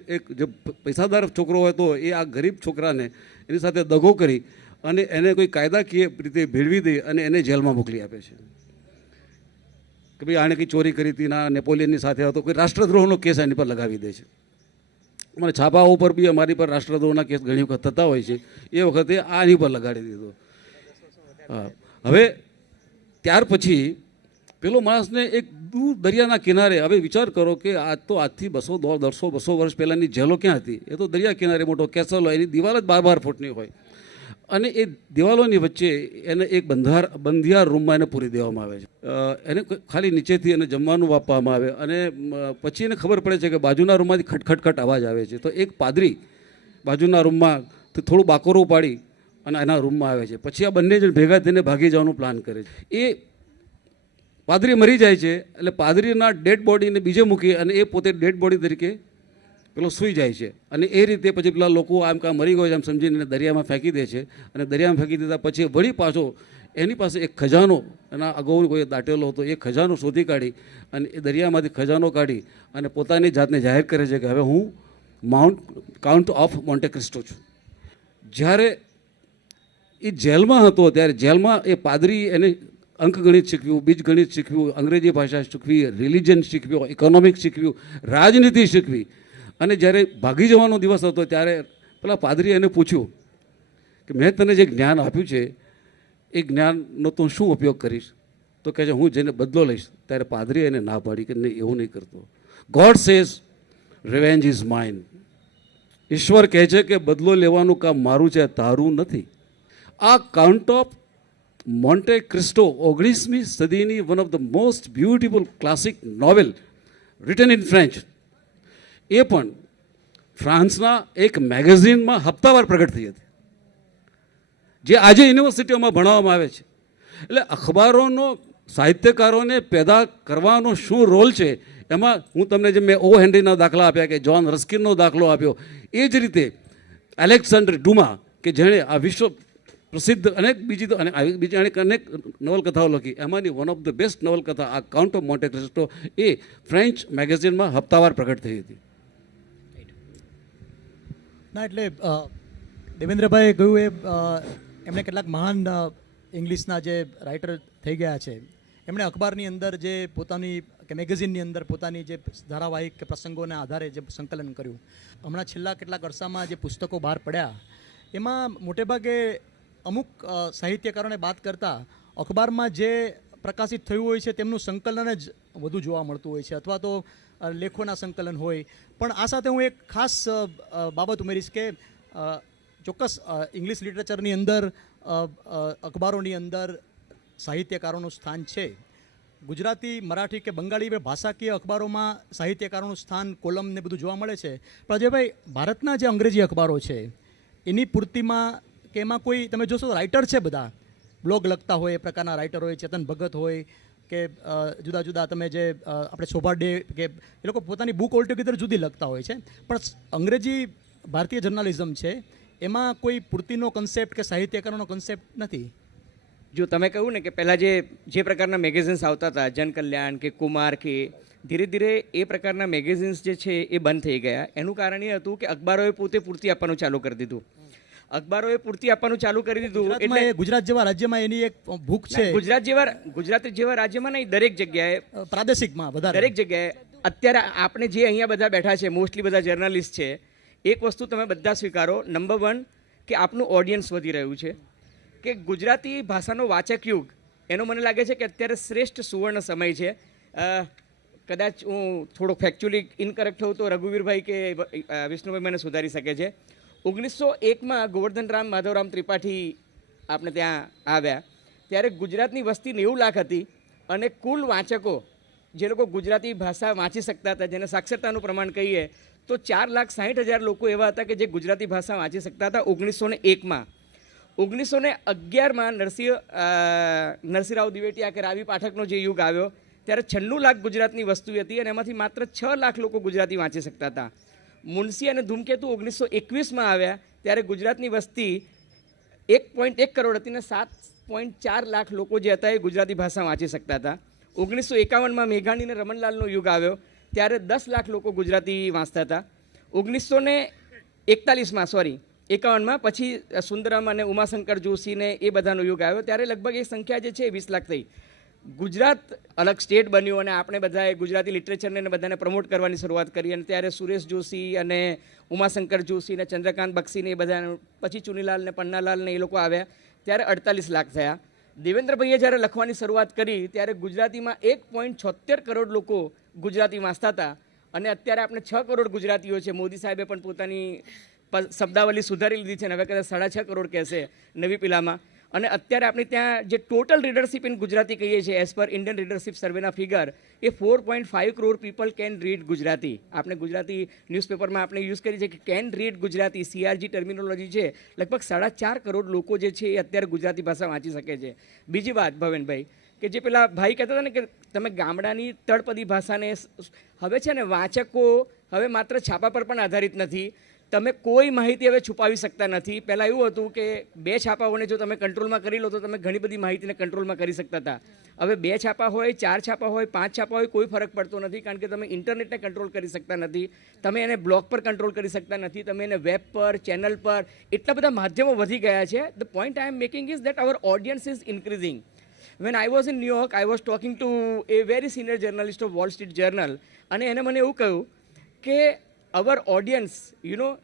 પૈસાદાર છોકરો હોય તો એ આ ગરીબ છોકરાને એની સાથે દગો કરી અને એને કોઈ કાયદાકીય રીતે ભેળવી દે અને એને જેલમાં મોકલી આપે છે કે ભાઈ આણે કંઈ ચોરી કરી હતી, ના નેપોલિયનની સાથે હતો, કોઈ રાષ્ટ્રદ્રોહનો કેસ એની પર લગાવી દે છે. અમારે છાપાઓ પર બી અમારી પર રાષ્ટ્રદ્રોહના કેસ ઘણી વખત થતા હોય છે, એ વખતે આની પર લગાડી દીધો. હવે ત્યાર પછી પેલો માણસને એક દૂર દરિયાના કિનારે, હવે વિચાર કરો કે આજથી 200 વર્ષ પહેલાંની જેલો ક્યાં હતી? એ તો દરિયા કિનારે મોટો કેસલ હોય, એની દિવાલ જ 12 ફૂટની હોય, અને એ દિવાલોની વચ્ચે એને એક બંધિયાર રૂમમાં એને પૂરી દેવામાં આવે છે. એને ખાલી નીચેથી એને જમવાનું આપવામાં આવે, અને પછી એને ખબર પડે છે કે બાજુના રૂમમાંથી ખટખટ અવાજ આવે છે. તો એક પાદરી બાજુના રૂમમાં થોડું બાકોરું પાડી અને એના રૂમમાં આવે છે. પછી આ બંને જણ ભેગા થઈને ભાગી જવાનું પ્લાન કરે છે. એ પાદરી મરી જાય છે, એટલે પાદરીના ડેડ બોડીને બીજે મૂકી અને એ પોતે ડેડ બોડી તરીકે પેલો સૂઈ જાય છે. અને એ રીતે પછી પેલા લોકો આમ કામ મરી ગયો છે એમ સમજીને દરિયામાં ફેંકી દે છે. અને દરિયામાં ફેંકી દીધા પછી વળી પાછો એની પાસે એક ખજાનો, એના અગાઉ કોઈ દાટેલો હતો, એ ખજાનો શોધી કાઢી અને એ દરિયામાંથી ખજાનો કાઢી અને પોતાની જાતને જાહેર કરે છે કે હવે હું કાઉન્ટ ઓફ મોન્ટે ક્રિસ્ટો છું. જ્યારે એ જેલમાં હતો ત્યારે જેલમાં એ પાદરી એને અંકગણિત શીખવ્યું, બીજગણિત શીખવ્યું, અંગ્રેજી ભાષા શીખવી, રિલિજન શીખવ્યું, ઇકોનોમિક્સ શીખવ્યું, રાજનીતિ શીખવી. અને જ્યારે ભાગી જવાનો દિવસ હતો ત્યારે પેલા પાદરીએ એને પૂછ્યું કે મેં તને જે જ્ઞાન આપ્યું છે એ જ્ઞાનનો તું શું ઉપયોગ કરીશ? તો કહે છે હું જેને બદલો લઈશ. ત્યારે પાદરીએ એને ના પાડી કે નહીં, એવું નહીં કરતો. God says revenge is mine. ઈશ્વર કહે છે કે બદલો લેવાનું કામ મારું છે, તારું નથી. આ કાઉન્ટ ઓફ મોન્ટે ક્રિસ્ટો 19મી સદીની one of the most beautiful classic novel written in French એ પણ ફ્રાન્સના એક મેગેઝિનમાં હપ્તાવાર પ્રગટ થઈ હતી, જે આજે યુનિવર્સિટીઓમાં ભણાવવામાં આવે છે. એટલે અખબારોનો સાહિત્યકારોને પેદા કરવાનો શું રોલ છે એમાં હું તમને જે મેં ઓ હેનરીના દાખલા આપ્યા કે જ્હોન રસ્કિનનો દાખલો આપ્યો, એ જ રીતે એલેક્ઝાન્ડર ડુમા કે જેણે આ વિશ્વ પ્રસિદ્ધ અનેક બીજી અનેક નવલકથાઓ લખી, એમાંની વન ઓફ ધ બેસ્ટ નવલકથા આ કાઉન્ટ ઓફ મોન્ટે ક્રિસ્ટો એ ફ્રેન્ચ મેગેઝિનમાં હપ્તાવાર પ્રગટ થઈ હતી. ના એટલે દેવેન્દ્રભાઈએ કહ્યું એ એમણે કેટલાક મહાન ઇંગ્લિશના જે રાઇટર થઈ ગયા છે, એમણે અખબારની અંદર જે પોતાની કે મેગેઝિનની અંદર પોતાની જે ધારાવાહિક કે પ્રસંગોના આધારે જે સંકલન કર્યું, હમણાં છેલ્લા કેટલાક અરસામાં જે પુસ્તકો બહાર પડ્યા એમાં મોટેભાગે અમુક સાહિત્યકારોને બાદ કરતાં અખબારમાં જે પ્રકાશિત થયું હોય છે તેમનું સંકલન જ વધુ જોવા મળતું હોય છે, અથવા તો લેખોના સંકલન હોય. પણ આ સાથે હું એક ખાસ બાબત ઉમેરીશ કે ચોક્કસ ઇંગ્લિશ લિટરેચરની અંદર અખબારોની અંદર સાહિત્યકારોનું સ્થાન છે. ગુજરાતી, મરાઠી કે બંગાળી ભાષાકીય અખબારોમાં સાહિત્યકારોનું સ્થાન, કોલમ ને બધું જોવા મળે છે. પણ અજયભાઈ, ભારતના જે અંગ્રેજી અખબારો છે એની પૂર્તિમાં કે એમાં કોઈ તમે જોશો તો રાઇટર છે, બધા બ્લોગ લખતા હોય એ પ્રકારના રાઇટર હોય, ચેતન ભગત હોય કે જુદા જુદા તમે જે આપણે શોભા ડે કે એ લોકો પોતાની બુક ઓલટુગેધર જુદી લખતા હોય છે. પણ અંગ્રેજી ભારતીય જર્નલિઝમ છે એમાં કોઈ પૂર્તિનો કન્સેપ્ટ કે સાહિત્યકારોનો કન્સેપ્ટ નથી. જો તમે કહ્યું ને કે પહેલાં જે પ્રકારના મેગેઝિન્સ આવતા હતા, જનકલ્યાણ કે કુમાર કે, ધીરે ધીરે એ પ્રકારના મેગેઝિન્સ જે છે એ બંધ થઈ ગયા. એનું કારણ એ હતું કે અખબારોએ પોતે પૂર્તિ આપવાનું ચાલુ કરી દીધું. અખબારોએ પૂર્તિ આપવાનું ચાલુ કરી દીધું એટલે ગુજરાત જેવા રાજ્યમાં એની એક ભૂખ છે. ગુજરાત જેવા રાજ્યમાં નહીં, દરેક જગ્યાએ પ્રાદેશિકમાં વધારે દરેક જગ્યાએ અત્યારે આપણે જે અહીંયા બધા બેઠા છે, મોસ્ટલી બધા જર્નલિસ્ટ છે, એક વસ્તુ તમે બધા સ્વીકારો, નંબર 1 કે આપનું ઓડિયન્સ વધી રહ્યું છે, કે ગુજરાતી ભાષાનો વાચક યુગ એનો મને લાગે છે કે અત્યારે શ્રેષ્ઠ સુવર્ણ સમય છે. કદાચ હું થોડોક ફેક્ચ્યુઅલી ઇનકરેક્ટ હોઉં તો રઘુવીરભાઈ કે વિષ્ણુભાઈ મને સુધારી શકે છે. 1901માં ગોવર્ધનરામ માધવરામ ત્રિપાઠી આપણે ત્યાં આવ્યા ત્યારે ગુજરાતની વસ્તી 90 લાખ હતી અને કુલ વાંચકો જે લોકો ગુજરાતી ભાષા વાંચી શકતા હતા, જેને સાક્ષરતાનું પ્રમાણ કહીએ તો 4,60,000 લોકો એવા હતા કે જે ગુજરાતી ભાષા વાંચી શકતા હતા 1901માં. 1911માં નરસિંહરાવ દિવેટિયા કે રાવી પાઠકનો જે યુગ આવ્યો ત્યારે 96 લાખ ગુજરાતની વસ્તી હતી અને એમાંથી માત્ર 6 લાખ લોકો ગુજરાતી વાંચી શકતા હતા. મુનશી અને ધૂમકેતુ 1921માં આવ્યા ત્યારે ગુજરાતની વસ્તી 1.1 કરોડ હતી ને 7.4 લાખ લોકો જે હતા એ ગુજરાતી ભાષા વાંચી શકતા હતા. 1951માં મેઘાણી અને રમણલાલનો યુગ આવ્યો ત્યારે 10 લાખ લોકો ગુજરાતી વાંચતા હતા. 1951માં પછી સુંદરમ અને ઉમાશંકર જોશીને એ બધાનો યુગ આવ્યો ત્યારે લગભગ એ સંખ્યા જે છે 20 લાખ થઈ. ગુજરાત અલગ સ્ટેટ બન્યું અને આપણે બધાએ ગુજરાતી લિટરેચરને બધાને પ્રમોટ કરવાની શરૂઆત કરી અને ત્યારે સુરેશ જોશી અને ઉમાશંકર જોશી અને ચંદ્રકાંત બક્ષીને એ બધા, પછી ચુનીલાલ ને પન્નાલાલ ને એ લોકો આવ્યા ત્યારે 48 લાખ થયા. દેવેન્દ્રભાઈએ જ્યારે લખવાની શરૂઆત કરી ત્યારે ગુજરાતીમાં 1.76 કરોડ લોકો ગુજરાતી વાંચતા હતા અને અત્યારે આપણે 6 કરોડ ગુજરાતીઓ છે. મોદી સાહેબે પણ પોતાની શબ્દાવલી સુધારી લીધી છે અને હવે કદાચ 6.5 કરોડ કહેશે નવી પિલામાં. અને અત્યારે આપણે ત્યાં જે ટોટલ રીડરશીપ ઇન ગુજરાતી કહીએ છીએ એઝ પર ઇન્ડિયન રીડરશીપ સર્વેના ફિગર એ 4.5 crore people can read Gujarati. આપણે ગુજરાતી ન્યૂઝપેપરમાં આપણે યુઝ કરીએ છીએ કે can read Gujarati, CRG terminology છે. લગભગ 4.5 કરોડ લોકો જે છે એ અત્યારે ગુજરાતી ભાષા વાંચી શકે છે. બીજી વાત ભવેનભાઈ કે જે પેલા ભાઈ કહેતા હતા ને કે તમે ગામડાની તળપદી ભાષાને, હવે છે ને વાચકો હવે માત્ર છાપા પર પણ આધારિત નથી. તમે કોઈ માહિતી હવે છુપાવી શકતા નથી. પહેલાં એવું હતું કે 2 છાપાઓને જો તમે કંટ્રોલમાં કરી લો તો તમે ઘણી બધી માહિતીને કંટ્રોલમાં કરી શકતા હતા. હવે 2 છાપા હોય, 4 છાપા હોય, 5 છાપા હોય, કોઈ ફરક પડતો નથી કારણ કે તમે ઇન્ટરનેટને કંટ્રોલ કરી શકતા નથી, તમે એને બ્લોગ પર કંટ્રોલ કરી શકતા નથી, તમે એને વેબ પર, ચેનલ પર, એટલા બધા માધ્યમો વધી ગયા છે. The point I am making is that our audience is increasing. When I was in New York, I was talking to a very senior journalist of Wall Street Journal અને એને મને એવું કહ્યું કે our audience,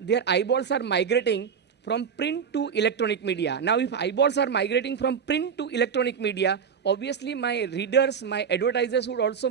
their eyeballs are migrating from print to electronic media. Now, if eyeballs are migrating from print to electronic media, obviously my readers, my advertisers would also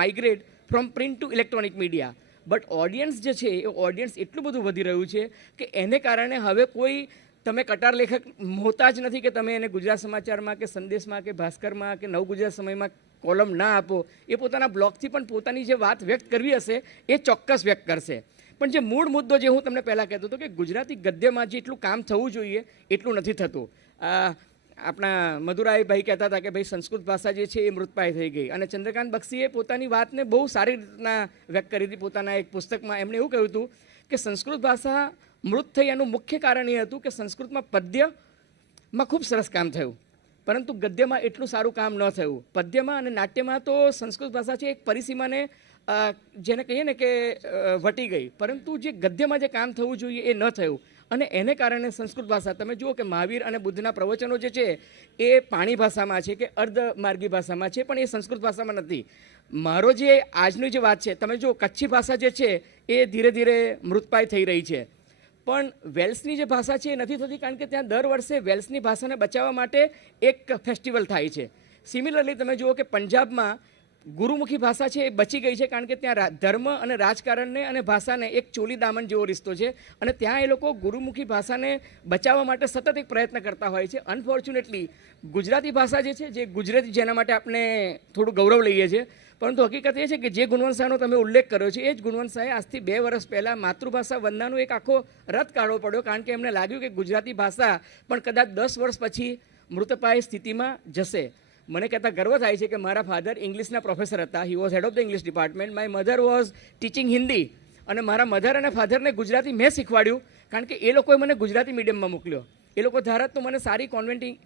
migrate from print to electronic media. But audience જે છે એ audience એટલું બધું વધી રહ્યું છે કે એને કારણે હવે કોઈ તમે કટાર લેખક હોતા જ નથી કે તમે એને ગુજરાત સમાચારમાં કે સંદેશમાં કે ભાસ્કરમાં કે નવ ગુજરાત સમયમાં કોલમ ના આપો. એ પોતાના બ્લોગથી પણ પોતાની જે વાત વ્યક્ત કરવી હશે એ ચોક્કસ વ્યક્ત કરશે. પણ જે મૂળ મુદ્દો જે હું તમને પહેલાં કહેતો હતો કે ગુજરાતી ગદ્યમાં જેટલું કામ થવું જોઈએ એટલું નથી થતું. આપણા મધુરાઈભાઈ કહેતા હતા કે ભાઈ સંસ્કૃત ભાષા જે છે એ મૃતપાય થઈ ગઈ, અને ચંદ્રકાંત બક્ષીએ પોતાની વાતને બહુ સારી રીતના વ્યક્ત કરી હતી પોતાના એક પુસ્તકમાં. એમણે એવું કહ્યું હતું કે સંસ્કૃત ભાષા મૃત થઈ એનું મુખ્ય કારણ એ હતું કે સંસ્કૃતમાં પદ્યમાં ખૂબ સરસ કામ થયું, પરંતુ ગદ્યમાં એટલું સારું કામ ન થયું. પદ્યમાં અને નાટ્યમાં તો સંસ્કૃત ભાષા છે એક પરિસીમાને જેને કહીએ ને કે વટી ગઈ, પરંતુ જે ગદ્યમાં જે કામ થવું જોઈએ એ ન થયું, અને એને કારણે સંસ્કૃત ભાષા તમે જુઓ કે મહાવીર અને બુદ્ધના પ્રવચનો જે છે એ પાણી ભાષામાં છે કે અર્ધમાર્ગી ભાષામાં છે, પણ એ સંસ્કૃત ભાષામાં નથી. મારો જે આજની જે વાત છે તમે જુઓ કચ્છી ભાષા જે છે એ ધીરે ધીરે મૃતપાય થઈ રહી છે, પણ વેલ્સની જે ભાષા છે એ નથી થતી, કારણ કે ત્યાં દર વર્ષે વેલ્સની ભાષાને બચાવવા માટે એક ફેસ્ટિવલ થાય છે. સિમિલરલી તમે જુઓ કે પંજાબમાં ગુરુમુખી ભાષા છે એ બચી ગઈ છે, કારણ કે ત્યાં ધર્મ અને રાજકારણને અને ભાષાને એક ચોલી દામન જેવો રિશ્તો છે, અને ત્યાં એ લોકો ગુરુમુખી ભાષાને બચાવવા માટે સતત એક પ્રયત્ન કરતા હોય છે. અનફોર્ચ્યુનેટલી ગુજરાતી ભાષા જે છે, જે ગુજરાતી જેના માટે આપણે થોડું ગૌરવ લઈએ છીએ, પરંતુ હકીકત એ છે કે જે ગુણવંત શાહનો તમે ઉલ્લેખ કર્યો છે એ જ ગુણવંત શાહે આજથી 2 વર્ષ પહેલાં માતૃભાષા વંદનાનો એક આખો રથ કાઢવો પડ્યો, કારણ કે એમને લાગ્યું કે ગુજરાતી ભાષા પણ કદાચ 10 વર્ષ પછી મૃતપાય સ્થિતિમાં જશે. મને કહેતા ગર્વ થાય છે કે મારા ફાધર ઇંગ્લિશના પ્રોફેસર હતા. He was head of the English department. My mother was teaching Hindi, અને મારા મધર અને ફાધરને ગુજરાતી મેં શીખવાડ્યું, કારણ કે એ લોકોએ મને ગુજરાતી મીડિયમમાં મોકલ્યો. એ લોકો ધારત તો મને સારી કોન્વેન્ટિંગ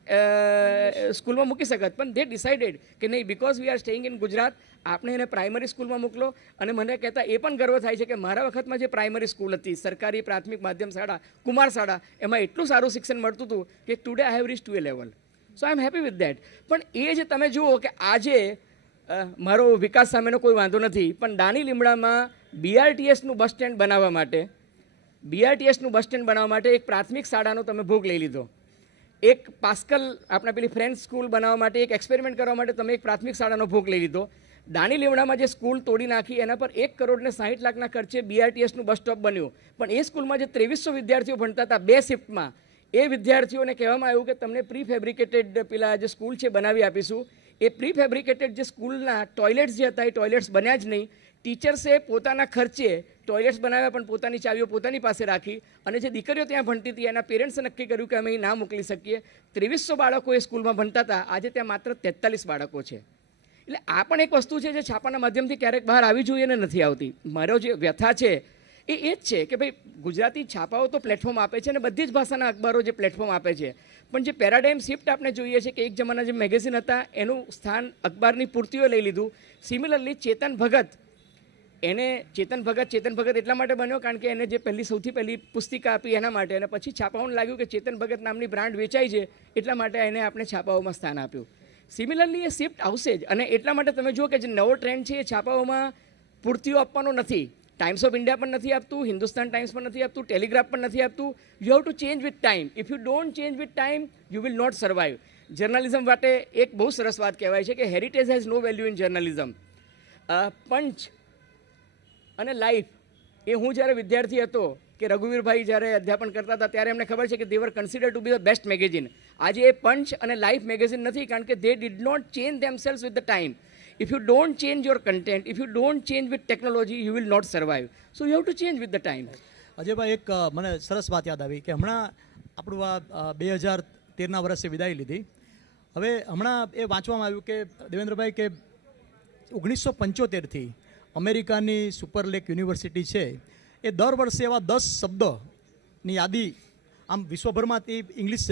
સ્કૂલમાં મૂકી શકત, પણ દે ડિસાઇડેડ કે નહીં, because we are staying in Gujarat, આપણે એને પ્રાઇમરી સ્કૂલમાં મોકલો. અને મને કહેતા એ પણ ગર્વ થાય છે કે મારા વખતમાં જે પ્રાઇમરી સ્કૂલ હતી, સરકારી પ્રાથમિક માધ્યમ શાળા, કુમાર શાળા, એમાં એટલું સારું શિક્ષણ મળતું હતું કે today I have reach two A level. So I am happy with that. પણ એ જે તમે જુઓ કે આજે મારો વિકાસ સામેનો કોઈ વાંધો નથી, પણ દાણી લીમડામાં બીઆરટીએસનું બસ સ્ટેન્ડ બનાવવા માટે એક પ્રાથમિક શાળાનો તમે ભોગ લઈ લીધો. એક પાસ્કલ આપણા પેલી ફ્રેન્ચ સ્કૂલ બનાવવા માટે એક એક્સપેરિમેન્ટ કરવા માટે તમે એક પ્રાથમિક શાળાનો ભોગ લઈ લીધો. દાણી લીમડામાં જે સ્કૂલ તોડી નાખી એના પર 1 કરોડ ને 60 લાખના ખર્ચે બીઆરટીએસનું બસ સ્ટોપ બન્યું, પણ એ સ્કૂલમાં જે 2300 વિદ્યાર્થીઓ ભણતા હતા 2 શિફ્ટમાં, એ વિદ્યાર્થીઓને કહેવામાં આવ્યું કે તમને પ્રી ફેબ્રિકેટેડ પેલા જે સ્કૂલ છે બનાવી આપીશું. એ પ્રી ફેબ્રિકેટેડ જે સ્કૂલના ટોયલેટ્સ જે હતા એ ટોયલેટ્સ બન્યા જ નહીં. ટીચર્સે પોતાના ખર્ચે ટોયલેટ્સ બનાવ્યા, પણ પોતાની ચાવીઓ પોતાની પાસે રાખી, અને જે દીકરીઓ ત્યાં ભણતી હતી એના પેરેન્ટ્સે નક્કી કર્યું કે અમે અહીં ના મોકલી શકીએ. 2300 બાળકો એ સ્કૂલમાં ભણતા હતા, આજે ત્યાં માત્ર 43 બાળકો છે. એટલે આ પણ એક વસ્તુ છે જે છાપાના માધ્યમથી ક્યારેક બહાર આવી જોઈએ ને નથી આવતી. મારો જે વ્યથા છે એ જ છે કે ભાઈ ગુજરાતી છાપાઓ તો પ્લેટફોર્મ આપે છે, અને બધી જ ભાષાના અખબારો જે પ્લેટફોર્મ આપે છે, પણ જે પેરાડાઇમ શિફ્ટ આપણે જોઈએ છે કે એક જમાના જે મેગેઝિન હતા એનું સ્થાન અખબારની પૂર્તિઓએ લઈ લીધું. સિમિલરલી ચેતન ભગત એટલા માટે બન્યો કારણ કે એને જે સૌથી પહેલી પુસ્તિકા આપી એના માટે, અને પછી છાપાઓને લાગ્યું કે ચેતન ભગત નામની બ્રાન્ડ વેચાય છે, એટલા માટે એને આપણે છાપાઓમાં સ્થાન આપ્યું. સિમિલરલી એ શિફ્ટ આવશે જ, અને એટલા માટે તમે જુઓ કે જે નવો ટ્રેન્ડ છે એ છાપાઓમાં પૂર્તિઓ આપવાનો નથી. ટાઈમ્સ ઓફ ઇન્ડિયા પણ નથી આપતું, હિન્દુસ્તાન ટાઈમ્સ પણ નથી આપતું, ટેલિગ્રાફ પણ નથી આપતું. You have to change with time. If you don't change with time you will not survive. Journalism માટે એક બહુ સરસ વાત કહેવાય છે કે heritage has no value in journalism. Punch અને લાઈફ, એ હું જ્યારે વિદ્યાર્થી હતો કે રઘુવીરભાઈ જ્યારે અધ્યાપન કરતા હતા ત્યારે એમને ખબર છે કે they were consider to be the best magazine. આજે એ પંચ અને લાઈફ મેગેઝિન નથી, કારણ કે they did not change themselves with the time. If you don't change your content, if you don't change with technology, you will not survive. So you have to change with the time. Ajaybhai, એક મને સરસ વાત યાદ આવી કે હમણાં આપણું આ 2013ના વર્ષે વિદાય લીધી. હવે હમણાં એ વાંચવામાં આવ્યું કે દેવેન્દ્રભાઈ કે 1975થી અમેરિકાની સુપરલેક યુનિવર્સિટી છે એ દર વર્ષે એવા 10 શબ્દની યાદી આમ વિશ્વભરમાંથી ઇંગ્લિશ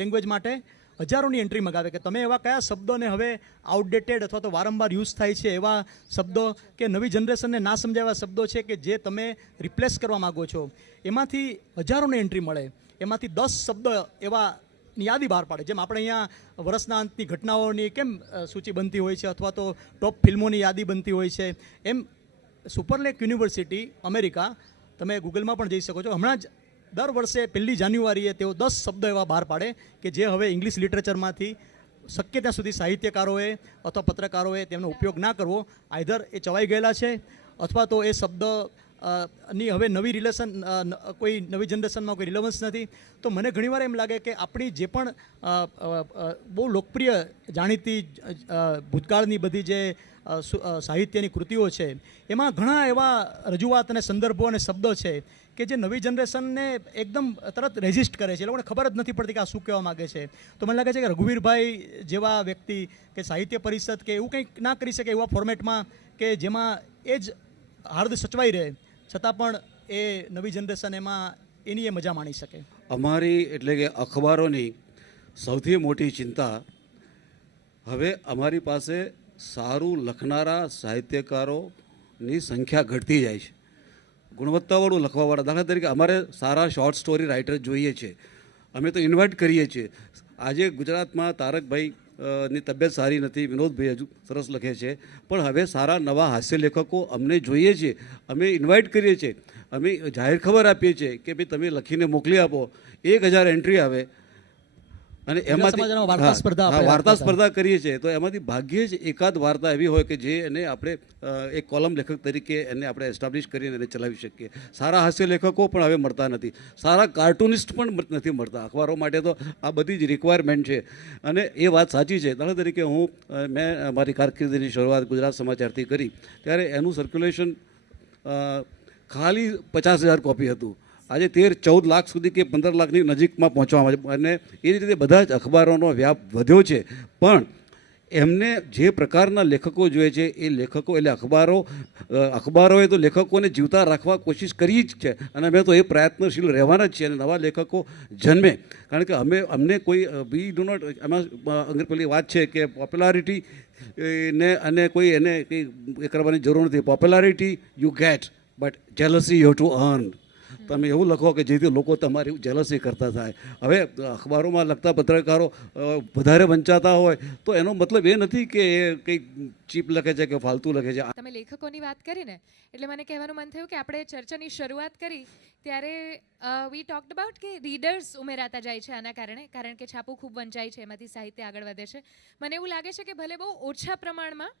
લેંગ્વેજ માટે હજારોની એન્ટ્રી મગાવે કે તમે એવા કયા શબ્દોને હવે આઉટડેટેડ અથવા તો વારંવાર યુઝ થાય છે એવા શબ્દો કે નવી જનરેશનને ના સમજાવ્યા શબ્દો છે કે જે તમે રિપ્લેસ કરવા માગો છો, એમાંથી હજારોની એન્ટ્રી મળે. એમાંથી 10 શબ્દ એવાની યાદી બહાર પાડે. જેમ આપણે અહીંયા વર્ષના અંતની ઘટનાઓની કેમ સૂચિ બનતી હોય છે અથવા તો ટોપ ફિલ્મોની યાદી બનતી હોય છે, એમ સુપરલેક યુનિવર્સિટી અમેરિકા, તમે ગૂગલમાં પણ જઈ શકો છો, હમણાં જ દર વર્ષે 1 જાન્યુઆરીએ તેઓ 10 શબ્દ એવા બહાર પાડે કે જે હવે ઇંગ્લિશ લિટરેચરમાંથી શક્ય ત્યાં સુધી સાહિત્યકારોએ અથવા પત્રકારોએ તેમનો ઉપયોગ ના કરવો. આઈધર એ ચવાઈ ગયેલા છે અથવા તો એ શબ્દ ની હવે નવી રિલેશન કોઈ નવી જનરેશનમાં કોઈ રિલેવન્સ નથી. તો મને ઘણીવાર એમ લાગે કે આપણી જે પણ બહુ લોકપ્રિય જાણીતી ભૂતકાળની બધી જે સાહિત્યની કૃતિઓ છે એમાં ઘણા એવા રજૂઆત અને સંદર્ભો અને શબ્દો છે કે જે નવી જનરેશનને એકદમ તરત રેઝિસ્ટ કરે છે. એ લોકોને ખબર જ નથી પડતી કે આ શું કહેવા માગે છે. તો મને લાગે છે કે રઘુવીરભાઈ જેવા વ્યક્તિ કે સાહિત્ય પરિષદ કે એવું કંઈક ના કરી શકે એવા ફોર્મેટમાં કે જેમાં એ જ હાર્દ સચવાઈ રહે છતાં પણ એ નવી જનરેશન એમાં એની એ મજા માણી શકે. અમારી એટલે કે અખબારોની સૌથી મોટી ચિંતા હવે અમારી પાસે સારું લખનારા સાહિત્યકારોની સંખ્યા ઘટતી જાય છે. ગુણવત્તાવાળું લખવાવાળા, દાખલા તરીકે અમારે સારા શોર્ટ સ્ટોરી રાઇટર જોઈએ છે. અમે તો ઇન્વાઇટ કરીએ છીએ. આજે ગુજરાતમાં તારકભાઈ ની તબિયત સારી નથી, વિનોદભાઈ હજુ સરસ લખે છે, પણ હવે સારા નવા હાસ્ય લેખકો અમને જોઈએ છે. અમે ઇન્વાઇટ કરીએ છીએ, અમે જાહેર ખબર આપીએ છીએ કે ભાઈ તમે લખીને મોકલી આપો. 1000 એન્ટ્રી આવે અને એમાંથી વાર્તા સ્પર્ધા કરીએ છીએ. તો એમાંથી ભાગ્યે જ એકાદ વાર્તા એવી હોય કે જે એને આપણે એક કોલમ લેખક તરીકે એને આપણે એસ્ટાબ્લિશ કરીને એને ચલાવી શકીએ. સારા હાસ્ય લેખકો પણ હવે મળતા નથી, સારા કાર્ટુનિસ્ટ પણ નથી મળતા. અખબારો માટે તો આ બધી જ રિક્વાયરમેન્ટ છે. અને એ વાત સાચી છે. દાખલા તરીકે મેં મારી કારકિર્દીની શરૂઆત ગુજરાત સમાચારથી કરી ત્યારે એનું સર્ક્યુલેશન ખાલી 50,000 કોપી હતું. આજે 13-14 લાખ સુધી કે 15 લાખની નજીકમાં પહોંચવામાં છે. અને એ જ રીતે બધા જ અખબારોનો વ્યાપ વધ્યો છે. પણ એમને જે પ્રકારના લેખકો જોઈએ છે એ લેખકો એટલે અખબારોએ તો લેખકોને જીવતા રાખવા કોશિશ કરી જ છે અને અમે તો એ પ્રયત્નશીલ રહેવાના જ છીએ. અને નવા લેખકો જન્મે, કારણ કે અમને કોઈ વી ડુ નોટ, એમાં અંગ્રેજી પેલી વાત છે કે પોપ્યુલારિટી ને અને કોઈ એને કંઈ એ કરવાની જરૂર નથી. Popularity you get, but jealousy you have to earn. તમે એવું લખો કે જેથી લોકો તમારી જેલસી કરતા થાય. હવે અખબારોમાં લખતા પત્રકારો વધારે વંચાતા હોય તો એનો મતલબ એ નથી કે એ કંઈક ચીપ લખે છે કે ફાલતુ લખે છે. તમે લેખકોની વાત કરીને એટલે મને કહેવાનું મન થયું કે આપણે ચર્ચાની શરૂઆત કરી ત્યારે વી ટોક્ડ અબાઉટ કે રીડર્સ ઉમેરાતા જાય છે આના કારણે, કારણ કે છાપું ખૂબ વંચાય છે, એમાંથી સાહિત્ય આગળ વધે છે. મને એવું લાગે છે કે ભલે બહુ ઓછા પ્રમાણમાં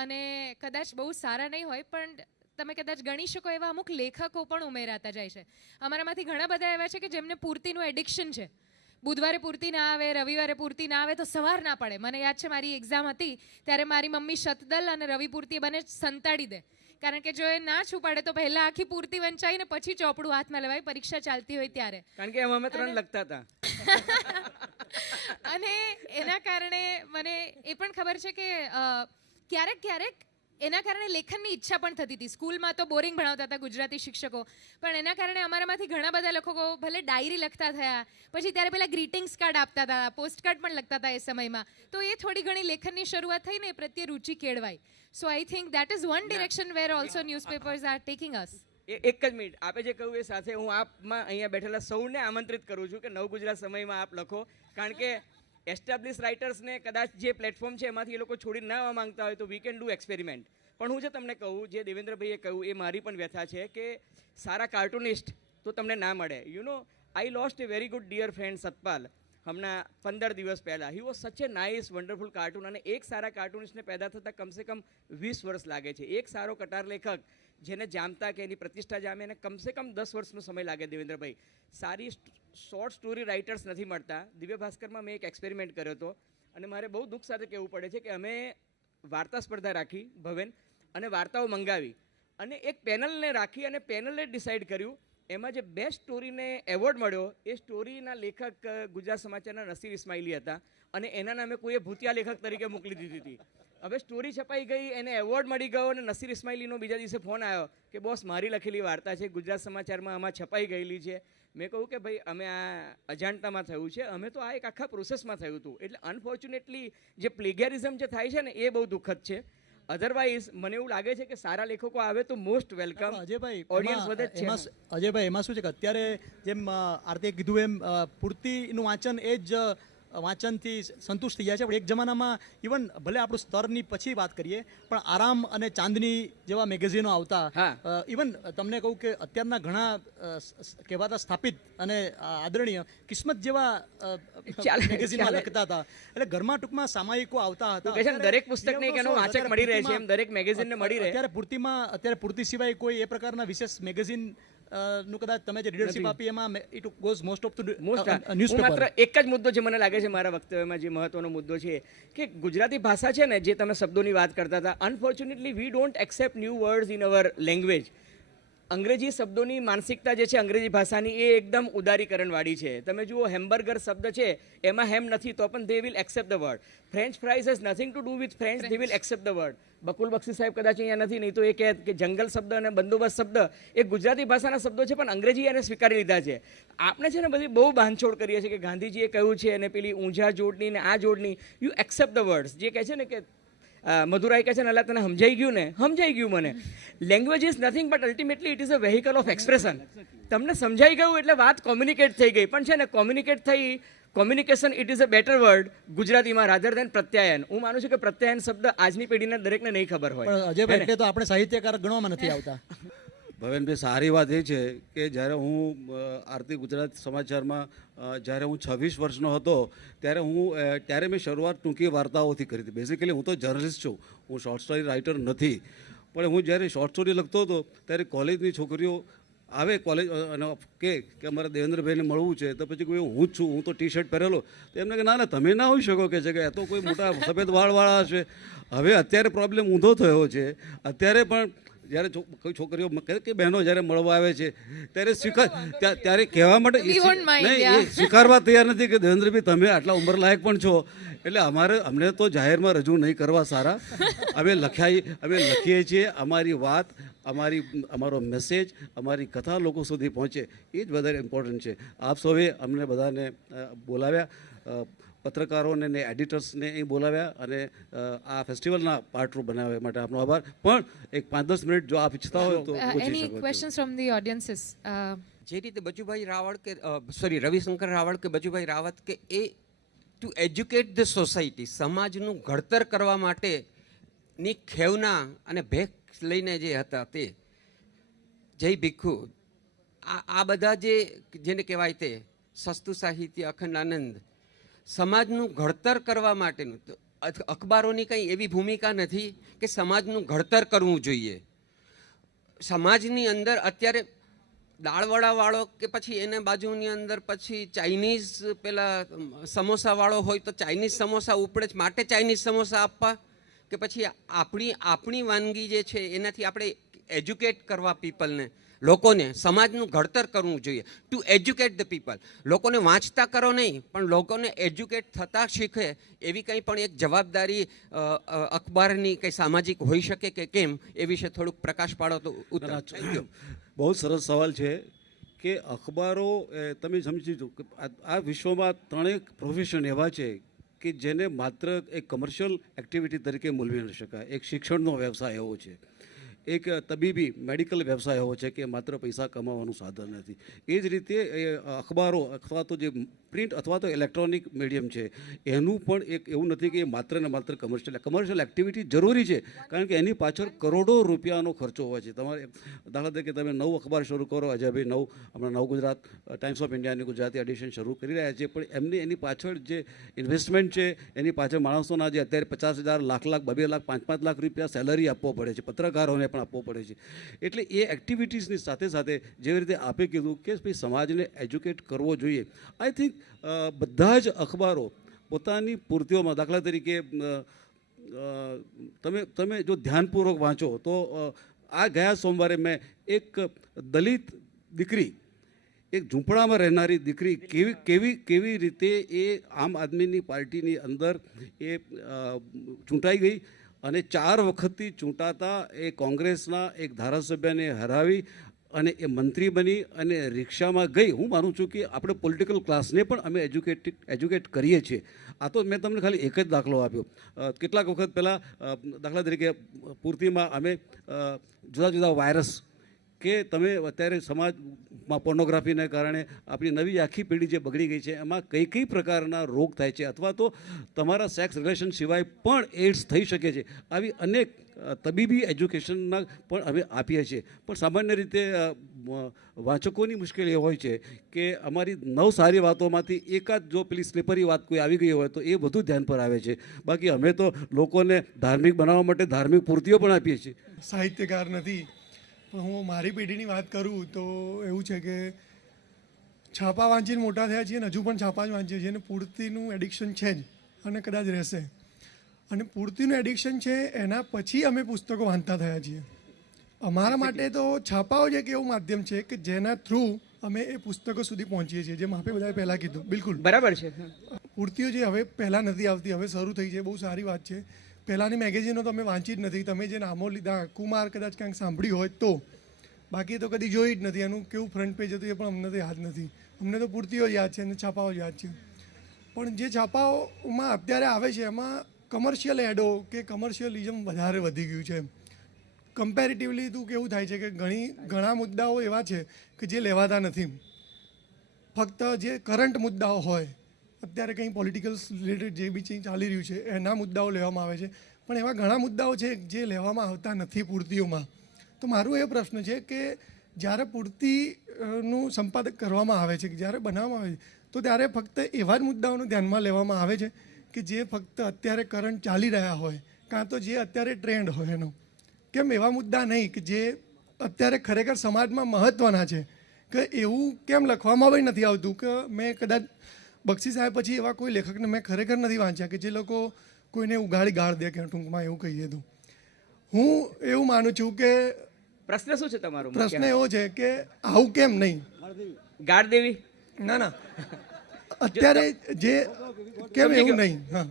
અને કદાચ બહુ સારા નહીં હોય, પણ તમે કદાચ ગણી શકો એવા અમુક લેખકો પણ ઉમેરાતા જાય છે. અમારામાંથી ઘણા બધા એવા છે કે જેમને પૂર્તિનું એડિક્શન છે. બુધવારે પૂર્તિ ના આવે, રવિવારે પૂર્તિ ના આવે તો સવાર ના પડે. મને યાદ છે મારી એક્ઝામ હતી ત્યારે મારી મમ્મી શતદલ અને રવિ પૂર્તિ બંને સંતાડી દે, કારણ કે જો એ ના છુપાડે તો પહેલા આખી પૂર્તિ વંચાઈને પછી ચોપડું હાથમાં લેવાય પરીક્ષા ચાલતી હોય ત્યારે. કારણ કે એમાં અમે 3 લખતા હતા. અને એના કારણે મને એ પણ ખબર છે કે ક્યારેક એના કારણે લેખનની ઈચ્છા પણ થતી હતી. સ્કૂલમાં તો બોરિંગ ભણાવતા હતા ગુજરાતી શિક્ષકો, પણ એના કારણે અમારામાંથી ઘણા બધા લેખકો ભલે ડાયરી લખતા થયા, પછી ત્યારે પેલા ગ્રીટિંગ્સ કાર્ડ આપતા હતા, પોસ્ટ કાર્ડ પણ લખતા હતા એ સમયમાં. તો એ થોડી ઘણી લેખનની શરૂઆત થઈને એ પ્રત્યે રુચિ કેળવાઈ. So I think that is one direction where also newspapers are taking us. એક જ મિનિટ, આપે જે કહ્યું એ સાથે હું આપમાં અહીંયા બેઠેલા સૌને આમંત્રિત કરું છું કે નવ ગુજરાત સમયમાં આપ લખો. કારણ કે એસ્ટાબ્લિશ રાઇટર્સને કદાચ જે પ્લેટફોર્મ છે એમાંથી એ લોકો છોડી ના આવવા માંગતા હોય તો વી કેન ડુ એક્સપેરિમેન્ટ. પણ હું જે તમને કહું, જે દેવેન્દ્રભાઈએ કહ્યું એ મારી પણ વ્યથા છે કે સારા કાર્ટુનિસ્ટ તો તમને ના મળે. You know, I lost a very good dear friend Satpal હમણાં 15 દિવસ પહેલાં. હી વોઝ સચ એ નાઇસ વન્ડરફુલ કાર્ટૂન. અને એક સારા કાર્ટુનિસ્ટને પેદા થતાં કમસે કમ 20 વર્ષ લાગે છે. એક સારો કટાર લેખક જેને જામતા કે એની પ્રતિષ્ઠા જામે એને કમસે કમ 10 વર્ષનો સમય લાગે. દેવેન્દ્રભાઈ, સારી શોર્ટ સ્ટોરી રાઇટર્સ નથી મળતા. દિવ્ય ભાસ્કરમાં મેં એક એક્સપેરિમેન્ટ કર્યો હતો અને મારે બહુ દુઃખ સાથે કહેવું પડે છે કે અમે વાર્તા સ્પર્ધા રાખી ભવેન, અને વાર્તાઓ મંગાવી અને એક પેનલને રાખી અને પેનલે ડિસાઇડ કર્યું. એમાં જે બેસ્ટ સ્ટોરીને એવોર્ડ મળ્યો એ સ્ટોરીના લેખક ગુજરાત સમાચારના નસીર ઇસ્માઇલી હતા અને એના નામે કોઈએ ભૂતિયા લેખક તરીકે મોકલી દીધી હતી. હવે સ્ટોરી છપાઈ ગઈ, એને એવોર્ડ મળી ગયો અને નસીર ઇસ્માઇલીનો બીજા દિવસે ફોન આવ્યો કે બોસ મારી લખેલી વાર્તા છે ગુજરાત સમાચારમાં આમાં છપાઈ ગયેલી છે. મેં કહ્યું કે ભાઈ અમે આ અજાણતામાં થયું છે, અમે તો આ એક આખા પ્રોસેસમાં થયું હતું. એટલે અનફોર્ચ્યુનેટલી જે પ્લેગિયરિઝમ જે થાય છે ને એ બહુ દુઃખદ છે. અધરવાઇઝ મને એવું લાગે છે કે સારા લેખકો આવે તો મોસ્ટ વેલકમ. અજયભાઈ, ઓડિયન્સ વધે છે. અજયભાઈ, એમાં શું છે કે અત્યારે જેમ આરતીએ કીધું એમ પૂર્તિનું વાંચન એ જ વાંચનથી સંતુષ્ટ થઈ જાય છે. પણ એક જમાનામાં ઇવન ભલે આપણું સ્તરની પછી વાત કરીએ પણ આરામ અને ચાંદની જેવા મેગેઝિનો આવતા. હા. ઇવન તમને કહું કે અત્યારના ઘણા કહેવાતા સ્થાપિત અને આદરણીય કિસ્મત જેવા મેગેઝિનમાં લખતા હતા. એટલે ઘરમાં ટૂંકમાં સામાયિકો આવતા હતા. કે છે ને, દરેક પુસ્તકને એક એનો વાચક મળી રહે છે, એમ દરેક મેગેઝિનને મળી રહે. અત્યારે પૂર્તિ સિવાય કોઈ એ પ્રકારના વિશેષ મેગેઝિન નું કદાચ તમે જે રીડરશિપ આપી એમાં it goes most of to હું માત્ર એક જ મુદ્દો જે મને લાગે છે મારા વક્તવ્યમાં જે મહત્વનો મુદ્દો છે કે ગુજરાતી ભાષા છે ને, જે તમે શબ્દોની વાત કરતા હતા, unfortunately we don't accept new words in our language. અંગ્રેજી શબ્દોની માનસિકતા જે છે અંગ્રેજી ભાષાની, એ એકદમ ઉદારીકરણવાળી છે. તમે જુઓ, હેમ્બર્ગર શબ્દ છે એમાં હેમ નથી તો પણ they will accept the word. French fries has nothing to do with French, they will accept the word. Bakul Bakshi સાહેબ કદાચ અહીંયા નથી, નહીં તો એ કહે કે જંગલ શબ્દ અને બંદોબસ્ત શબ્દ એ ગુજરાતી ભાષાના શબ્દો છે, પણ અંગ્રેજી એને સ્વીકારી લીધા છે. આપણે છે ને બધી બહુ બાંધછોડ કરીએ છીએ કે ગાંધીજીએ કહ્યું છે અને પેલી ઊંઝા જોડની ને આ જોડની, યુ એક્સેપ્ટ ધ વર્ડ્સ. જે કહે છે ને કે મધુરાઈ કહે છે ને, અલ્લાહ તને સમજાઈ ગયું ને? સમજાઈ ગયું મને. Language is nothing but ultimately it is a vehicle of expression. તમને સમજાઈ ગયું એટલે વાત કોમ્યુનિકેટ થઈ ગઈ. પણ છે ને, કોમ્યુનિકેટ થઈ, communication it is a better word ગુજરાતીમાં રાધર દેન પ્રત્યાયન. હું માનું છું કે પ્રત્યાયન શબ્દ આજની પેઢીને દરેકને નહીં ખબર હોય. અજયભાઈ એટલે તો આપણે સાહિત્યકાર ગણવામાં નથી આવતા. ભવેનભાઈ, સારી વાત એ છે કે જ્યારે હું આરતી ગુજરાત સમાચારમાં જ્યારે હું 26 વર્ષનો હતો ત્યારે મેં શરૂઆત ટૂંકી વાર્તાઓથી કરી હતી. બેઝિકલી હું તો જર્નલિસ્ટ છું, હું શોર્ટ સ્ટોરી રાઇટર નથી. પણ હું જ્યારે શોર્ટ સ્ટોરી લખતો હતો ત્યારે કોલેજની છોકરીઓ આવે કોલેજ અને કે અમારે દેવેન્દ્રભાઈને મળવું છે, તો પછી કોઈ હું જ છું, હું તો ટી શર્ટ પહેરેલો, તો એમને કે ના તમે ના હોઈ શકો કે છે કે તો કોઈ મોટા સફેદ વાળવાળા હશે. હવે અત્યારે પ્રોબ્લેમ ઊંધો થયો છે. અત્યારે પણ જ્યારે કોઈ છોકરીઓ કે બહેનો જ્યારે મળવા આવે છે ત્યારે ત્યારે કહેવા માટે સ્વીકારવા તૈયાર નથી કે દેવેન્દ્રભાઈ તમે આટલા ઉંમરલાયક પણ છો, એટલે અમને તો જાહેરમાં રજૂ નહીં કરવા સારા. અમે લખીએ છીએ, અમારી વાત, અમારો મેસેજ, અમારી કથા લોકો સુધી પહોંચે, એ જ વધારે ઇમ્પોર્ટન્ટ છે. આપ સૌએ અમને બધાને બોલાવ્યા, પત્રકારોને ને એડિટર્સને અહીં બોલાવ્યા અને આ ફેસ્ટિવલના પાર્ટરૂ બનાવવા માટે આપનો આભાર. પણ એક 5-10 મિનિટ જો આપ ઈચ્છતા હોય તો પૂછી એની શકો છો. Questions from the ઓડિયન્સીસ. જે રીતે બચુભાઈ રાવળ કે રવિશંકર રાવળ કે બચુભાઈ રાવત કે એ ટુ એજ્યુકેટ ધ સોસાયટી, સમાજનું ઘડતર કરવા માટેની ખેવના અને ભેખ લઈને જે હતા તે જય ભીખુ, આ બધા જેને કહેવાય તે સસ્તું સાહિત્ય, અખંડ આનંદ, સમાજનું ઘડતર કરવા માટેનું. અખબારોની કંઈ એવી ભૂમિકા નથી કે સમાજનું ઘડતર કરવું જોઈએ. સમાજની અંદર અત્યારે દાળવડાવાળો કે પછી એને બાજુની અંદર પછી ચાઇનીઝ પેલા સમોસાવાળો હોય તો ચાઇનીઝ સમોસા ઉપડે જ માટે ચાઇનીઝ સમોસા આપવા, કે પછી આપણી વાનગી જે છે એનાથી આપણે એજ્યુકેટ કરવા પીપલને, લોકોને સમાજનું ઘડતર કરવું જોઈએ. Two educate the people. લોકોને વાંચતા કરો નહીં, પણ લોકોને એજ્યુકેટ થતાં શીખે એવી કંઈ પણ એક જવાબદારી અખબારની કંઈ સામાજિક હોઈ શકે કે કેમ, એ વિશે થોડુંક પ્રકાશ પાડો તો ઉત્તમ. બહુ સરસ સવાલ છે કે અખબારો, તમે સમજી જો આ વિશ્વમાં 3 પ્રોફેશન એવા છે કે જેને માત્ર એક કમર્શિયલ એક્ટિવિટી તરીકે મૂલવી ન શકાય. એક શિક્ષણનો વ્યવસાય એવો છે, એક તબીબી મેડિકલ વ્યવસાય એવો છે કે માત્ર પૈસા કમાવાનું સાધન નથી. એ જ રીતે અખબારો અથવા તો જે પ્રિન્ટ અથવા તો ઇલેક્ટ્રોનિક મીડિયમ છે એનું પણ એક એવું નથી કે માત્ર ને માત્ર કમર્શિયલ એક્ટિવિટી જરૂરી છે, કારણ કે એની પાછળ કરોડો રૂપિયાનો ખર્ચો હોય છે. તમારે દાખલા તરીકે તમે નવું અખબાર શરૂ કરો, અજયભાઈ હમણાં નવ ગુજરાત ટાઈમ્સ ઓફ ઇન્ડિયાની ગુજરાતી એડિશન શરૂ કરી રહ્યા છે, પણ એની પાછળ જે ઇન્વેસ્ટમેન્ટ છે એની પાછળ માણસોના જે અત્યારે 50,000, લાખ, 2 લાખ, 5-5 લાખ રૂપિયા સેલરી આપવો પડે છે, પત્રકારોને પણ આપવો પડે છે. એટલે એ એક્ટિવિટીઝની સાથે સાથે જેવી રીતે આપે કીધું કે ભાઈ સમાજને એજ્યુકેટ કરવો જોઈએ. આઈ થિંક બધા જ અખબારો પોતાની પૂર્તિઓમાં, દાખલા તરીકે તમે જો ધ્યાનપૂર્વક વાંચો તો આ ગયા સોમવારે મેં એક દલિત દીકરી, એક ઝૂંપડામાં રહેનારી દીકરી કેવી રીતે એ આમ આદમીની પાર્ટીની અંદર એ ચૂંટાઈ ગઈ અને 4 વખતથી ચૂંટાતા એ કોંગ્રેસના એક ધારાસભ્યને હરાવી અને એ મંત્રી બની અને રિક્ષામાં ગઈ. હું માનું છું કે આપણે પોલિટિકલ ક્લાસને પણ અમે એજ્યુકેટ કરીએ છીએ. આ તો મેં તમને ખાલી એક જ દાખલો આપ્યો. કેટલાક વખત પહેલાં દાખલા તરીકે પૂર્તિમાં અમે જુદા જુદા વાયરસ કે તમે અત્યારે સમાજમાં પોર્નોગ્રાફીને કારણે આપણી નવી આખી પેઢી જે બગડી ગઈ છે એમાં કઈ કઈ પ્રકારના રોગ થાય છે અથવા તો તમારા સેક્સ રિલેશન સિવાય પણ એડ્સ થઈ શકે છે, આવી અનેક તબીબી એજ્યુકેશનના પણ અમે આપીએ છીએ. પણ સામાન્ય રીતે વાંચકોની મુશ્કેલી એ હોય છે કે અમારી 9 સારી વાતોમાંથી એકાદ જો પેલી સ્લીપરી વાત કોઈ આવી ગઈ હોય તો એ બધું ધ્યાન પર આવે છે. બાકી અમે તો લોકોને ધાર્મિક બનાવવા માટે ધાર્મિક પૂર્તિઓ પણ આપીએ છીએ. સાહિત્યકાર નથી, પણ હું મારી પેઢીની વાત કરું તો એવું છે કે છાપા વાંચીને મોટા થયા છીએ અને હજુ પણ છાપા જ વાંચીએ છીએ અને પૂર્તિનું એડિક્શન છે જ અને કદાચ રહેશે. અને પૂર્તિનું એડિક્શન છે એના પછી અમે પુસ્તકો વાંચતા થયા છીએ. અમારા માટે તો છાપાઓ જ એક એવું માધ્યમ છે કે જેના થ્રુ અમે એ પુસ્તકો સુધી પહોંચીએ છીએ, જેમ આપણે બધાએ પહેલાં કીધું. બિલકુલ બરાબર છે. પૂર્તિઓ જે હવે પહેલાં નથી આવતી, હવે શરૂ થઈ છે, બહુ સારી વાત છે. પહેલાંની મેગેઝિનો તો અમે વાંચી જ નથી. તમે જે નામો લીધા, કુમાર કદાચ ક્યાંક સાંભળ્યું હોય તો, બાકી તો કદી જોઈ જ નથી. એનું કેવું ફ્રન્ટ પેજ હતું એ પણ અમને તો યાદ નથી. અમને તો પૂર્તિઓ જ યાદ છે અને છાપાઓ જ યાદ છે. પણ જે છાપાઓમાં અત્યારે આવે છે એમાં કમર્શિયલ એડો કે કમર્શિયલિઝમ વધારે વધી ગયું છે. કમ્પેરેટિવલી તું કેવું થાય છે કે ઘણા મુદ્દાઓ એવા છે કે જે લેવાતા નથી. ફક્ત જે કરંટ મુદ્દાઓ હોય, અત્યારે કંઈ પોલિટિકલ રિલેટેડ જે બી ચાલી રહ્યું છે એના મુદ્દાઓ લેવામાં આવે છે, પણ એવા ઘણા મુદ્દાઓ છે જે લેવામાં આવતા નથી પૂર્તિઓમાં. તો મારું એ પ્રશ્ન છે કે જ્યારે પૂર્તિનું સંપાદક કરવામાં આવે છે, જ્યારે બનાવવામાં આવે છે, તો ત્યારે ફક્ત એવા જ મુદ્દાઓનું ધ્યાનમાં લેવામાં આવે છે કે જે ફક્ત અત્યારે કરંટ ચાલી રહ્યા હોય કાં તો જે અત્યારે ટ્રેન્ડ હોય એનો. કેમ એવા મુદ્દા નહીં કે જે અત્યારે ખરેખર સમાજમાં મહત્ત્વના છે, કે એવું કેમ લખવામાં પણ નથી આવતું? કે મેં કદાચ બક્ષી સાહેબ પછી એવા કોઈ લેખકને મેં ખરેખર નથી વાંચ્યા કે જે લોકો કોઈને ઉગાડી ગાળ દે, કે ટૂંકમાં એવું કહીએ તો. હું એવું માનું છું કે પ્રશ્ન શું છે તમારો? પ્રશ્ન એવો છે કે આવું કેમ નહીં? ગાળ દેવી? ના અત્યારે જે કેમ એવું નહીં? હા,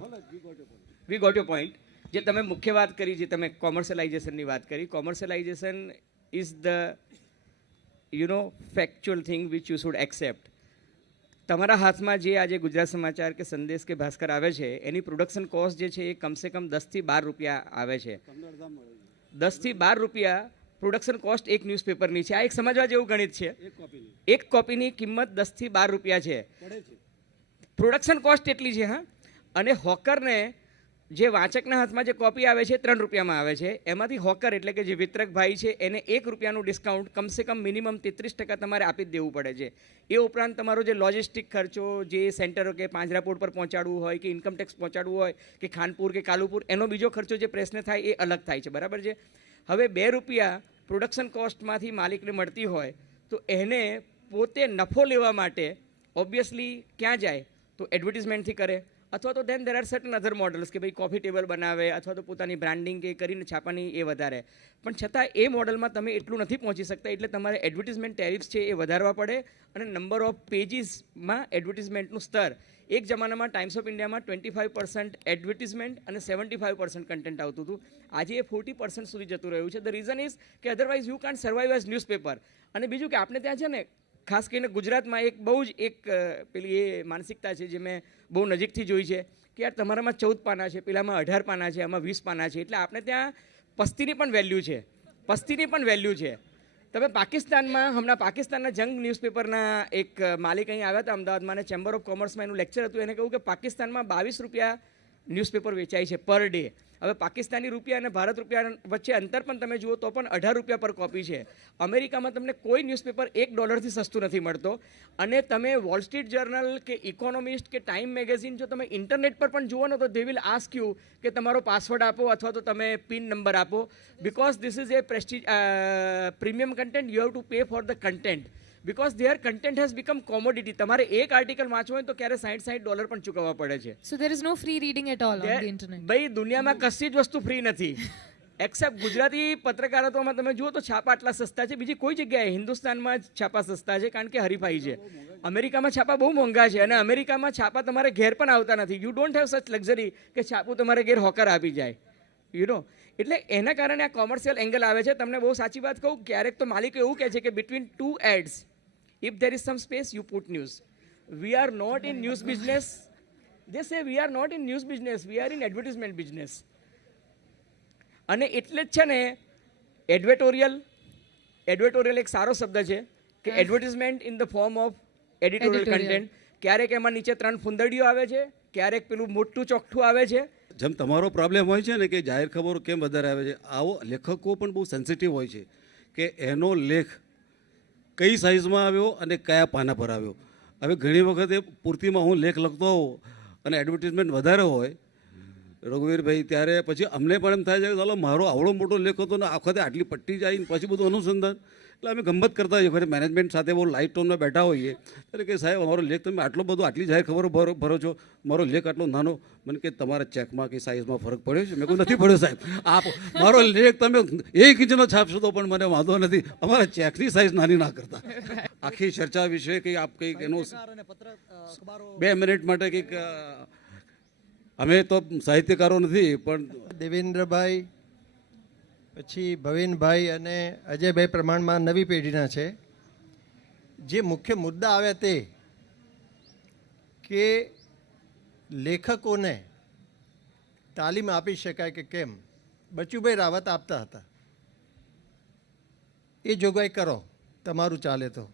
વી ગોટ યોર પોઈન્ટ. જે તમે મુખ્ય વાત કરી, જે તમે કોમર્શિયલાઇઝેશનની વાત કરી, commercialization is the factual thing which you should accept. તમારા હાથમાં જે આજે ગુજરાત સમાચાર કે સંદેશ કે ભાસ્કર આવે છે એની પ્રોડક્શન કોસ્ટ જે છે એ કમસે કમ 10 થી 12 રૂપિયા આવે છે. 10 થી 12 રૂપિયા પ્રોડક્શન કોસ્ટ એક ન્યૂઝપેપરની છે. આ એક સમજવા જેવું ગણિત છે. એક કોપીની કિંમત 10 થી 12 રૂપિયા છે. પ્રોડક્શન કોસ્ટ એટલી છે. હા, અને હોકરને જે વાંચકના હાથમાં જે કોપી આવે છે 3 રૂપિયામાં આવે છે. એમાંથી હોકર એટલે કે જે વિતરક ભાઈ છે એને 1 રૂપિયાનું ડિસ્કાઉન્ટ કમસે કમ મિનિમમ 33% તમારે આપી જ દેવું પડે છે. એ ઉપરાંત તમારો જે લોજિસ્ટિક ખર્ચો, જે સેન્ટરો કે પાંજરાપોળ પર પહોંચાડવું હોય કે ઇન્કમટેક્સ પહોંચાડવું હોય કે ખાનપુર કે કાલુપુર, એનો બીજો ખર્ચો જે પ્રેસને થાય એ અલગ થાય છે. બરાબર છે. હવે 2 રૂપિયા પ્રોડક્શન કોસ્ટમાંથી માલિકને મળતી હોય તો એને પોતે નફો લેવા માટે ઓબ્વિયસલી ક્યાં જાય? તો એડવર્ટિઝમેન્ટથી કરે, અથવા તો then there are certain other models કે ભાઈ કોફી ટેબલ બનાવે અથવા તો પોતાની બ્રાન્ડિંગ કે કરીને છાપાની એ વધારે. પણ છતાં એ મોડલમાં તમે એટલું નથી પહોંચી શકતા, એટલે તમારે એડવર્ટિઝમેન્ટ ટેરિફ્સ છે એ વધારવા પડે. અને નંબર ઓફ પેજીસમાં એડવર્ટિઝમેન્ટનું સ્તર, એક જમાનામાં ટાઈમ્સ ઓફ ઇન્ડિયામાં 25% એડવર્ટિઝમેન્ટ અને 75% કન્ટેન્ટ આવતું હતું. આજે એ 40% સુધી જતું રહ્યું છે. ધ રીઝન ઇઝ કે otherwise you can't survive as newspaper. અને બીજું કે આપણે ત્યાં છે ને, ખાસ કરીને ગુજરાતમાં એક બહુ જ પેલી એ માનસિકતા છે જે મેં બહુ નજીકથી જોઈ છે કે યાર તમારામાં 14 પાના છે, પેલામાં 18 પાના છે, આમાં 20 પાના છે. એટલે આપણે ત્યાં પસ્તીની પણ વેલ્યુ છે. પસ્તીની પણ વેલ્યુ છે. તમે પાકિસ્તાનમાં, હમણાં પાકિસ્તાનના જંગ ન્યૂઝપેપરના એક માલિક અહીં આવ્યા હતા અમદાવાદમાં, અને ચેમ્બર ઓફ કોમર્સમાં એનું લેક્ચર હતું. એને કહ્યું કે પાકિસ્તાનમાં 22 રૂપિયા ન્યૂઝપેપર વેચાય છે પર ડે. હવે પાકિસ્તાની રૂપિયા અને ભારત રૂપિયા વચ્ચે અંતર પણ તમે જુઓ તો પણ 18 રૂપિયા પર કોપી છે. અમેરિકામાં તમને કોઈ ન્યૂઝપેપર $1 સસ્તું નથી મળતો. અને તમે વોલ સ્ટ્રીટ જર્નલ કે ઇકોનોમિસ્ટ કે ટાઈમ મેગેઝિન જો તમે ઇન્ટરનેટ પર પણ જુઓ ને તો દે વિલ આસ્ક યુ કે તમારો પાસવર્ડ આપો અથવા તો તમે પિન નંબર આપો. Because this is A Prestige premium content. You have to pay for the content. Because there content has become commodity. તમારે એક આર્ટિકલ વાંચવો હોય તો ક્યારે $60 પણ ચૂકવવા પડે છે. So there is no free reading at all on the internet. ભાઈ દુનિયામાં કશી જ વસ્તુ ફ્રી નથી એક્સેપ્ટ ગુજરાતી પત્રકારત્વમાં. તમે જુઓ તો છાપા આટલા સસ્તા છે બીજી કોઈ જગ્યાએ. હિન્દુસ્તાનમાં જ છાપા સસ્તા છે કારણ કે હરીફાઈ છે. અમેરિકામાં છાપા બહુ મોંઘા છે અને અમેરિકામાં છાપા તમારે ઘેર પણ આવતા નથી. યુ ડોન્ટ હેવ સચ લક્ઝરી કે છાપું તમારે ઘેર હોકર આપી જાય. એટલે એના કારણે આ કોમર્શિયલ એંગલ આવે છે. તમને બહુ સાચી વાત કહું, ક્યારેક તો માલિકો એવું કહે છે કે between 2 ads if there is some space you put news. We are not in news business. They say we are not in news business, we are in advertisement business. અને એટલે જ છે ને એડવર્ટોરિયલ એડવર્ટોરિયલ એક સારો શબ્દ છે કે advertisement in the form of editorial Editorial. Content. ક્યારેક એમાં નીચે 3 ફૂંદડીઓ આવે છે, ક્યારેક પેલું મોટું ચોકઠું આવે છે. જેમ તમારો પ્રોબ્લેમ હોય છે ને કે જાહેર ખબરો કેમ વધારે આવે છે, આવો લેખકો પણ બહુ સેન્સિટિવ હોય છે કે એનો લેખ કઈ સાઇઝમાં આવ્યો અને કયા પાના પર આવ્યો. હવે ઘણી વખતે પૂર્તિમાં હું લેખ લખતો હોઉં અને એડવર્ટિઝમેન્ટ વધારે હોય રઘુવીરભાઈ, ત્યારે પછી અમને પણ એમ થાય છે કે ચાલો મારો આવડો મોટો લેખ હતો ને આખતે આટલી પટ્ટી જાય ને પછી બધું અનુસંધાન. એટલે અમે ગમત કરતા હોઈએ ખરે મેનેજમેન્ટ સાથે બહુ લાઇટ ટોનમાં બેઠા હોઈએ ત્યારે કે સાહેબ અમારો લેખ તમે આટલો બધો આટલી જાહેર ખબરો ભરો છો, મારો લેખ આટલો નાનો. મને કે તમારા ચેકમાં કે સાઇઝમાં ફરક પડ્યો છે? મેં કોઈ નથી પડ્યો સાહેબ, આપ મારો લેખ તમે 1 ઇંચનો છાપશો તો પણ મને વાંધો નથી, અમારા ચેકની સાઇઝ નાની ના કરતા. આખી ચર્ચા વિશે કંઈ આપ કંઈક એનો 2 મિનિટ માટે કંઈક, અમે તો સાહિત્યકારો નથી પણ દેવેન્દ્રભાઈ પછી ભવિનભાઈ અને અજયભાઈ પ્રમાણમાં નવી પેઢીના છે. જે મુખ્ય મુદ્દા આવ્યા તે કે લેખકોને તાલીમ આપી શકાય કે કેમ, બચુભાઈ રાવત આપતા હતા. એ જોગવાઈ કરો, તમારું ચાલે તો.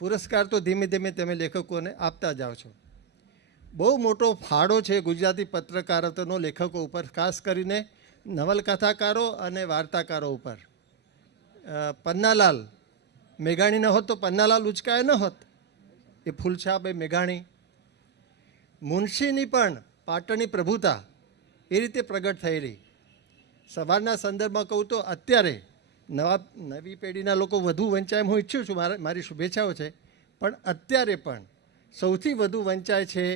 પુરસ્કાર તો ધીમે ધીમે તમે લેખકોને આપતા જાઓ છો. બહુ મોટો ફાળો છે ગુજરાતી પત્રકારત્વનો લેખકો ઉપર, ખાસ કરીને નવલકથાકારો અને વાર્તાકારો ઉપર. પન્નાલાલ મેઘાણી ન હોત તો પન્નાલાલ ઉચકાય ન હોત, એ ફૂલછાભાઈ મેઘાણી. મુનશીની પણ પાટણની પ્રભુતા એ રીતે પ્રગટ થયેલી. સવારના સંદર્ભમાં કહું તો અત્યારે નવી પેઢીના લોકો વધુ વંચાય, હું ઈચ્છું છું, મારી શુભેચ્છાઓ છે, પણ અત્યારે પણ સૌથી વધુ વંચાય છે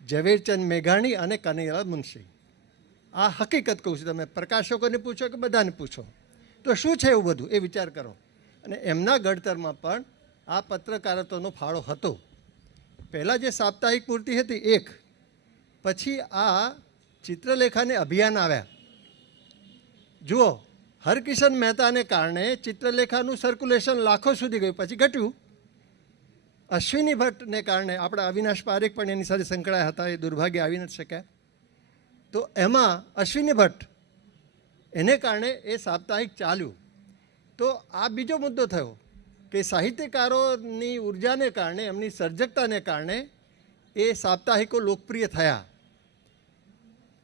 ઝવેરચંદ મેઘાણી અને કનૈયાલાલ મુનશી. આ હકીકત કહું છું, તમે પ્રકાશકોને પૂછો કે બધાને પૂછો તો શું છે એવું બધું એ વિચાર કરો. અને એમના ઘડતરમાં પણ આ પત્રકારત્વનો ફાળો હતો. પહેલાં જે સાપ્તાહિક પૂર્તિ હતી એક, પછી આ ચિત્રલેખાને અભિયાન આવ્યા. જુઓ, હરકિશન મહેતાને કારણે ચિત્રલેખાનું સર્ક્યુલેશન લાખો સુધી ગયું, પછી ઘટ્યું. અશ્વિની ભટ્ટને કારણે આપણા અવિનાશ પારેખ પણ એની સાથે સંકળાયા હતા, એ દુર્ભાગ્ય આવી નથી શક્યા. તો એમાં અશ્વિની ભટ્ટ, એને કારણે એ સાપ્તાહિક ચાલ્યું. તો આ બીજો મુદ્દો થયો કે સાહિત્યકારોની ઉર્જાને કારણે, એમની સર્જકતાને કારણે એ સાપ્તાહિકો લોકપ્રિય થયા.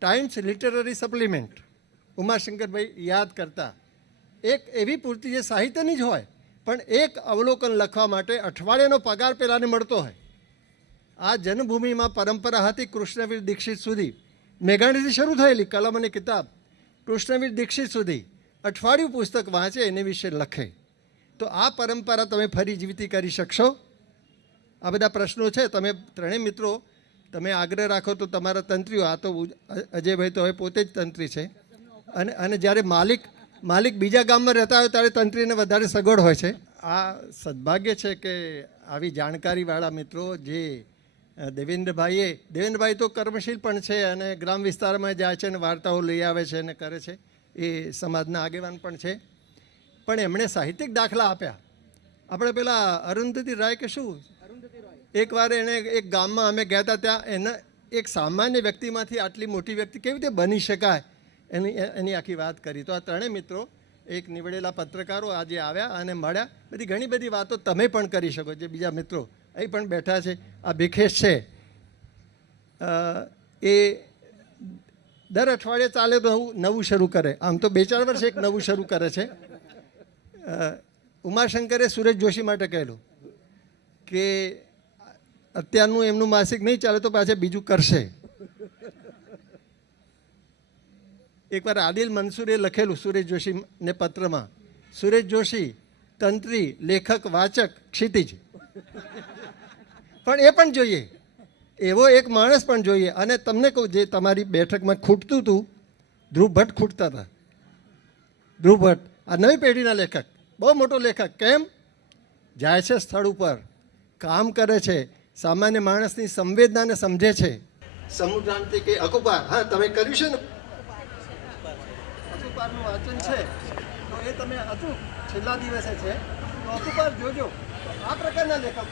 ટાઈમ્સ લિટરરી સપ્લિમેન્ટ, ઉમાશંકરભાઈ યાદ કરતા, એક એવી પૂર્તિ જે સાહિત્યની જ હોય પણ એક અવલોકન લખવા માટે અઠવાડિયાનો પગાર પેલાને મળતો હોય. આ જન્મભૂમિમાં પરંપરા હતી કૃષ્ણવીર દીક્ષિત સુધી, મેઘાણીથી શરૂ થયેલી કલમ અને કિતાબ, કૃષ્ણવીર દીક્ષિત સુધી અઠવાડિયું પુસ્તક વાંચે એને વિશે લખે. તો આ પરંપરા તમે ફરી જીવિત કરી શકશો? આ બધા પ્રશ્નો છે. તમે ત્રણેય મિત્રો તમે આગ્રહ રાખો તો તમારા તંત્રીઓ, આ તો અજયભાઈ તો હવે પોતે જ તંત્રી છે, અને જ્યારે માલિક બીજા ગામમાં રહેતા હોય ત્યારે તંત્રીને વધારે સગવડ હોય છે. આ સદભાગ્ય છે કે આવી જાણકારીવાળા મિત્રો, જે દેવેન્દ્રભાઈ તો કર્મશીલ પણ છે અને ગ્રામ વિસ્તારમાં જાય છે અને વાર્તાઓ લઈ આવે છે અને કરે છે, એ સમાજના આગેવાન પણ છે. પણ એમણે સાહિત્યિક દાખલા આપ્યા. આપણે પેલા અરુંધતી રાય કે શું, એકવાર એણે એક ગામમાં અમે ગયા હતા, ત્યાં એને એક સામાન્ય વ્યક્તિમાંથી આટલી મોટી વ્યક્તિ કેવી રીતે બની શકાય એની આખી વાત કરી. તો આ ત્રણેય મિત્રો એક નિવડેલા પત્રકારો આજે આવ્યા અને મળ્યા. ઘણી બધી વાતો તમે પણ કરી શકો, જે બીજા મિત્રો અહીં પણ બેઠા છે. આ ભીખેશ છે, એ દર અઠવાડિયે ચાલે તો નવું શરૂ કરે, આમ તો 2-4 વર્ષ એક નવું શરૂ કરે છે. ઉમાશંકરે સુરેશ જોશી માટે કહેલું કે અત્યારનું એમનું માસિક નહીં ચાલે તો પાછા બીજું કરશે. એકવાર આદિલ મંસૂરે લખેલું સુરેશ જોશીને પત્રમાં, સુરેશ જોશી તંત્રી, લેખક, વાચક, ક્ષિતિજ. પણ એ પણ જોઈએ, એવો એક માણસ પણ જોઈએ. અને તમને કહું, જે તમારી બેઠકમાં ખૂટતું હતું, ધ્રુવ ભટ્ટ ખૂટતા હતા. ધ્રુવ ભટ્ટ આ નવી પેઢીના લેખક, બહુ મોટો લેખક. કેમ? જાય છે સ્થળ ઉપર, કામ કરે છે, સામાન્ય માણસની સંવેદનાને સમજે છે. સમુદ્રાંતિ કે અકુપાર, હા તમે કર્યું છે ને, અકુપારનું વાંચન છે તો એ તમે હતું છેલ્લા દિવસે છે તો અકુપાર જોજો. આ પ્રકારના લેખકો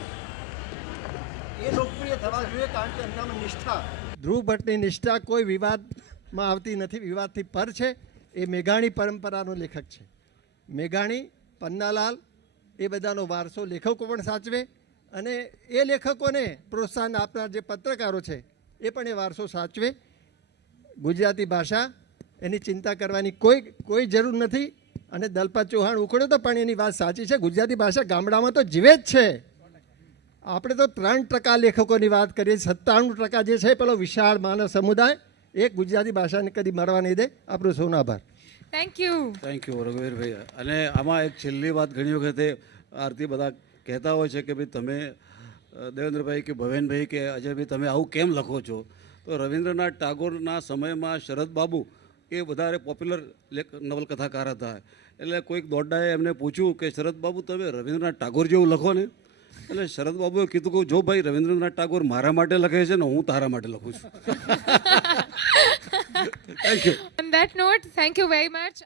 એ લોકપ્રિય થવા જોઈએ, કારણ કે એમનામાં નિષ્ઠા, ધ્રુવ ભટ્ટની નિષ્ઠા કોઈ વિવાદમાં આવતી નથી, વિવાદથી પર છે. એ મેઘાણી પરંપરાનો લેખક છે. મેઘાણી, પન્નાલાલ એ બધાનો વારસો લેખકો પણ સાચવે અને એ લેખકોને પ્રોત્સાહન આપનાર જે પત્રકારો છે એ પણ એ વારસો સાચવે. ગુજરાતી ભાષા એની ચિંતા કરવાની કોઈ જરૂર નથી. અને દલપત ચૌહાણ ઉખડ્યો તો પણ એની વાત સાચી છે. ગુજરાતી ભાષા ગામડામાં તો જીવે જ છે. આપણે તો 3% લેખકોની વાત કરીએ, 97% જે છે પેલો વિશાળ માનવ સમુદાય એ ગુજરાતી ભાષાને કદી મરવા નહીં દે. આપણો સૌનો આભાર. Thank you. થેન્ક યુ રઘુવીરભાઈ. અને આમાં એક છેલ્લી વાત, ઘણી વખતે આરતી બધા કહેતા હોય છે કે ભાઈ તમે દેવેન્દ્રભાઈ કે ભવેનભાઈ કે અજયભાઈ તમે આવું કેમ લખો છો? તો રવિન્દ્રનાથ ટાગોરના સમયમાં શરદ બાબુ એ વધારે પોપ્યુલર નવલકથાકાર હતા. એટલે કોઈક દોડ્ડાએ એમને પૂછ્યું કે શરદ બાબુ તમે રવિન્દ્રનાથ ટાગોર જેવું લખો ને. એટલે શરદ બાબુએ કીધું કે જો ભાઈ રવિન્દ્રનાથ ટાગોર મારા માટે લખે છે ને હું તારા માટે લખું છું. Thank you. On that note, thank you very much.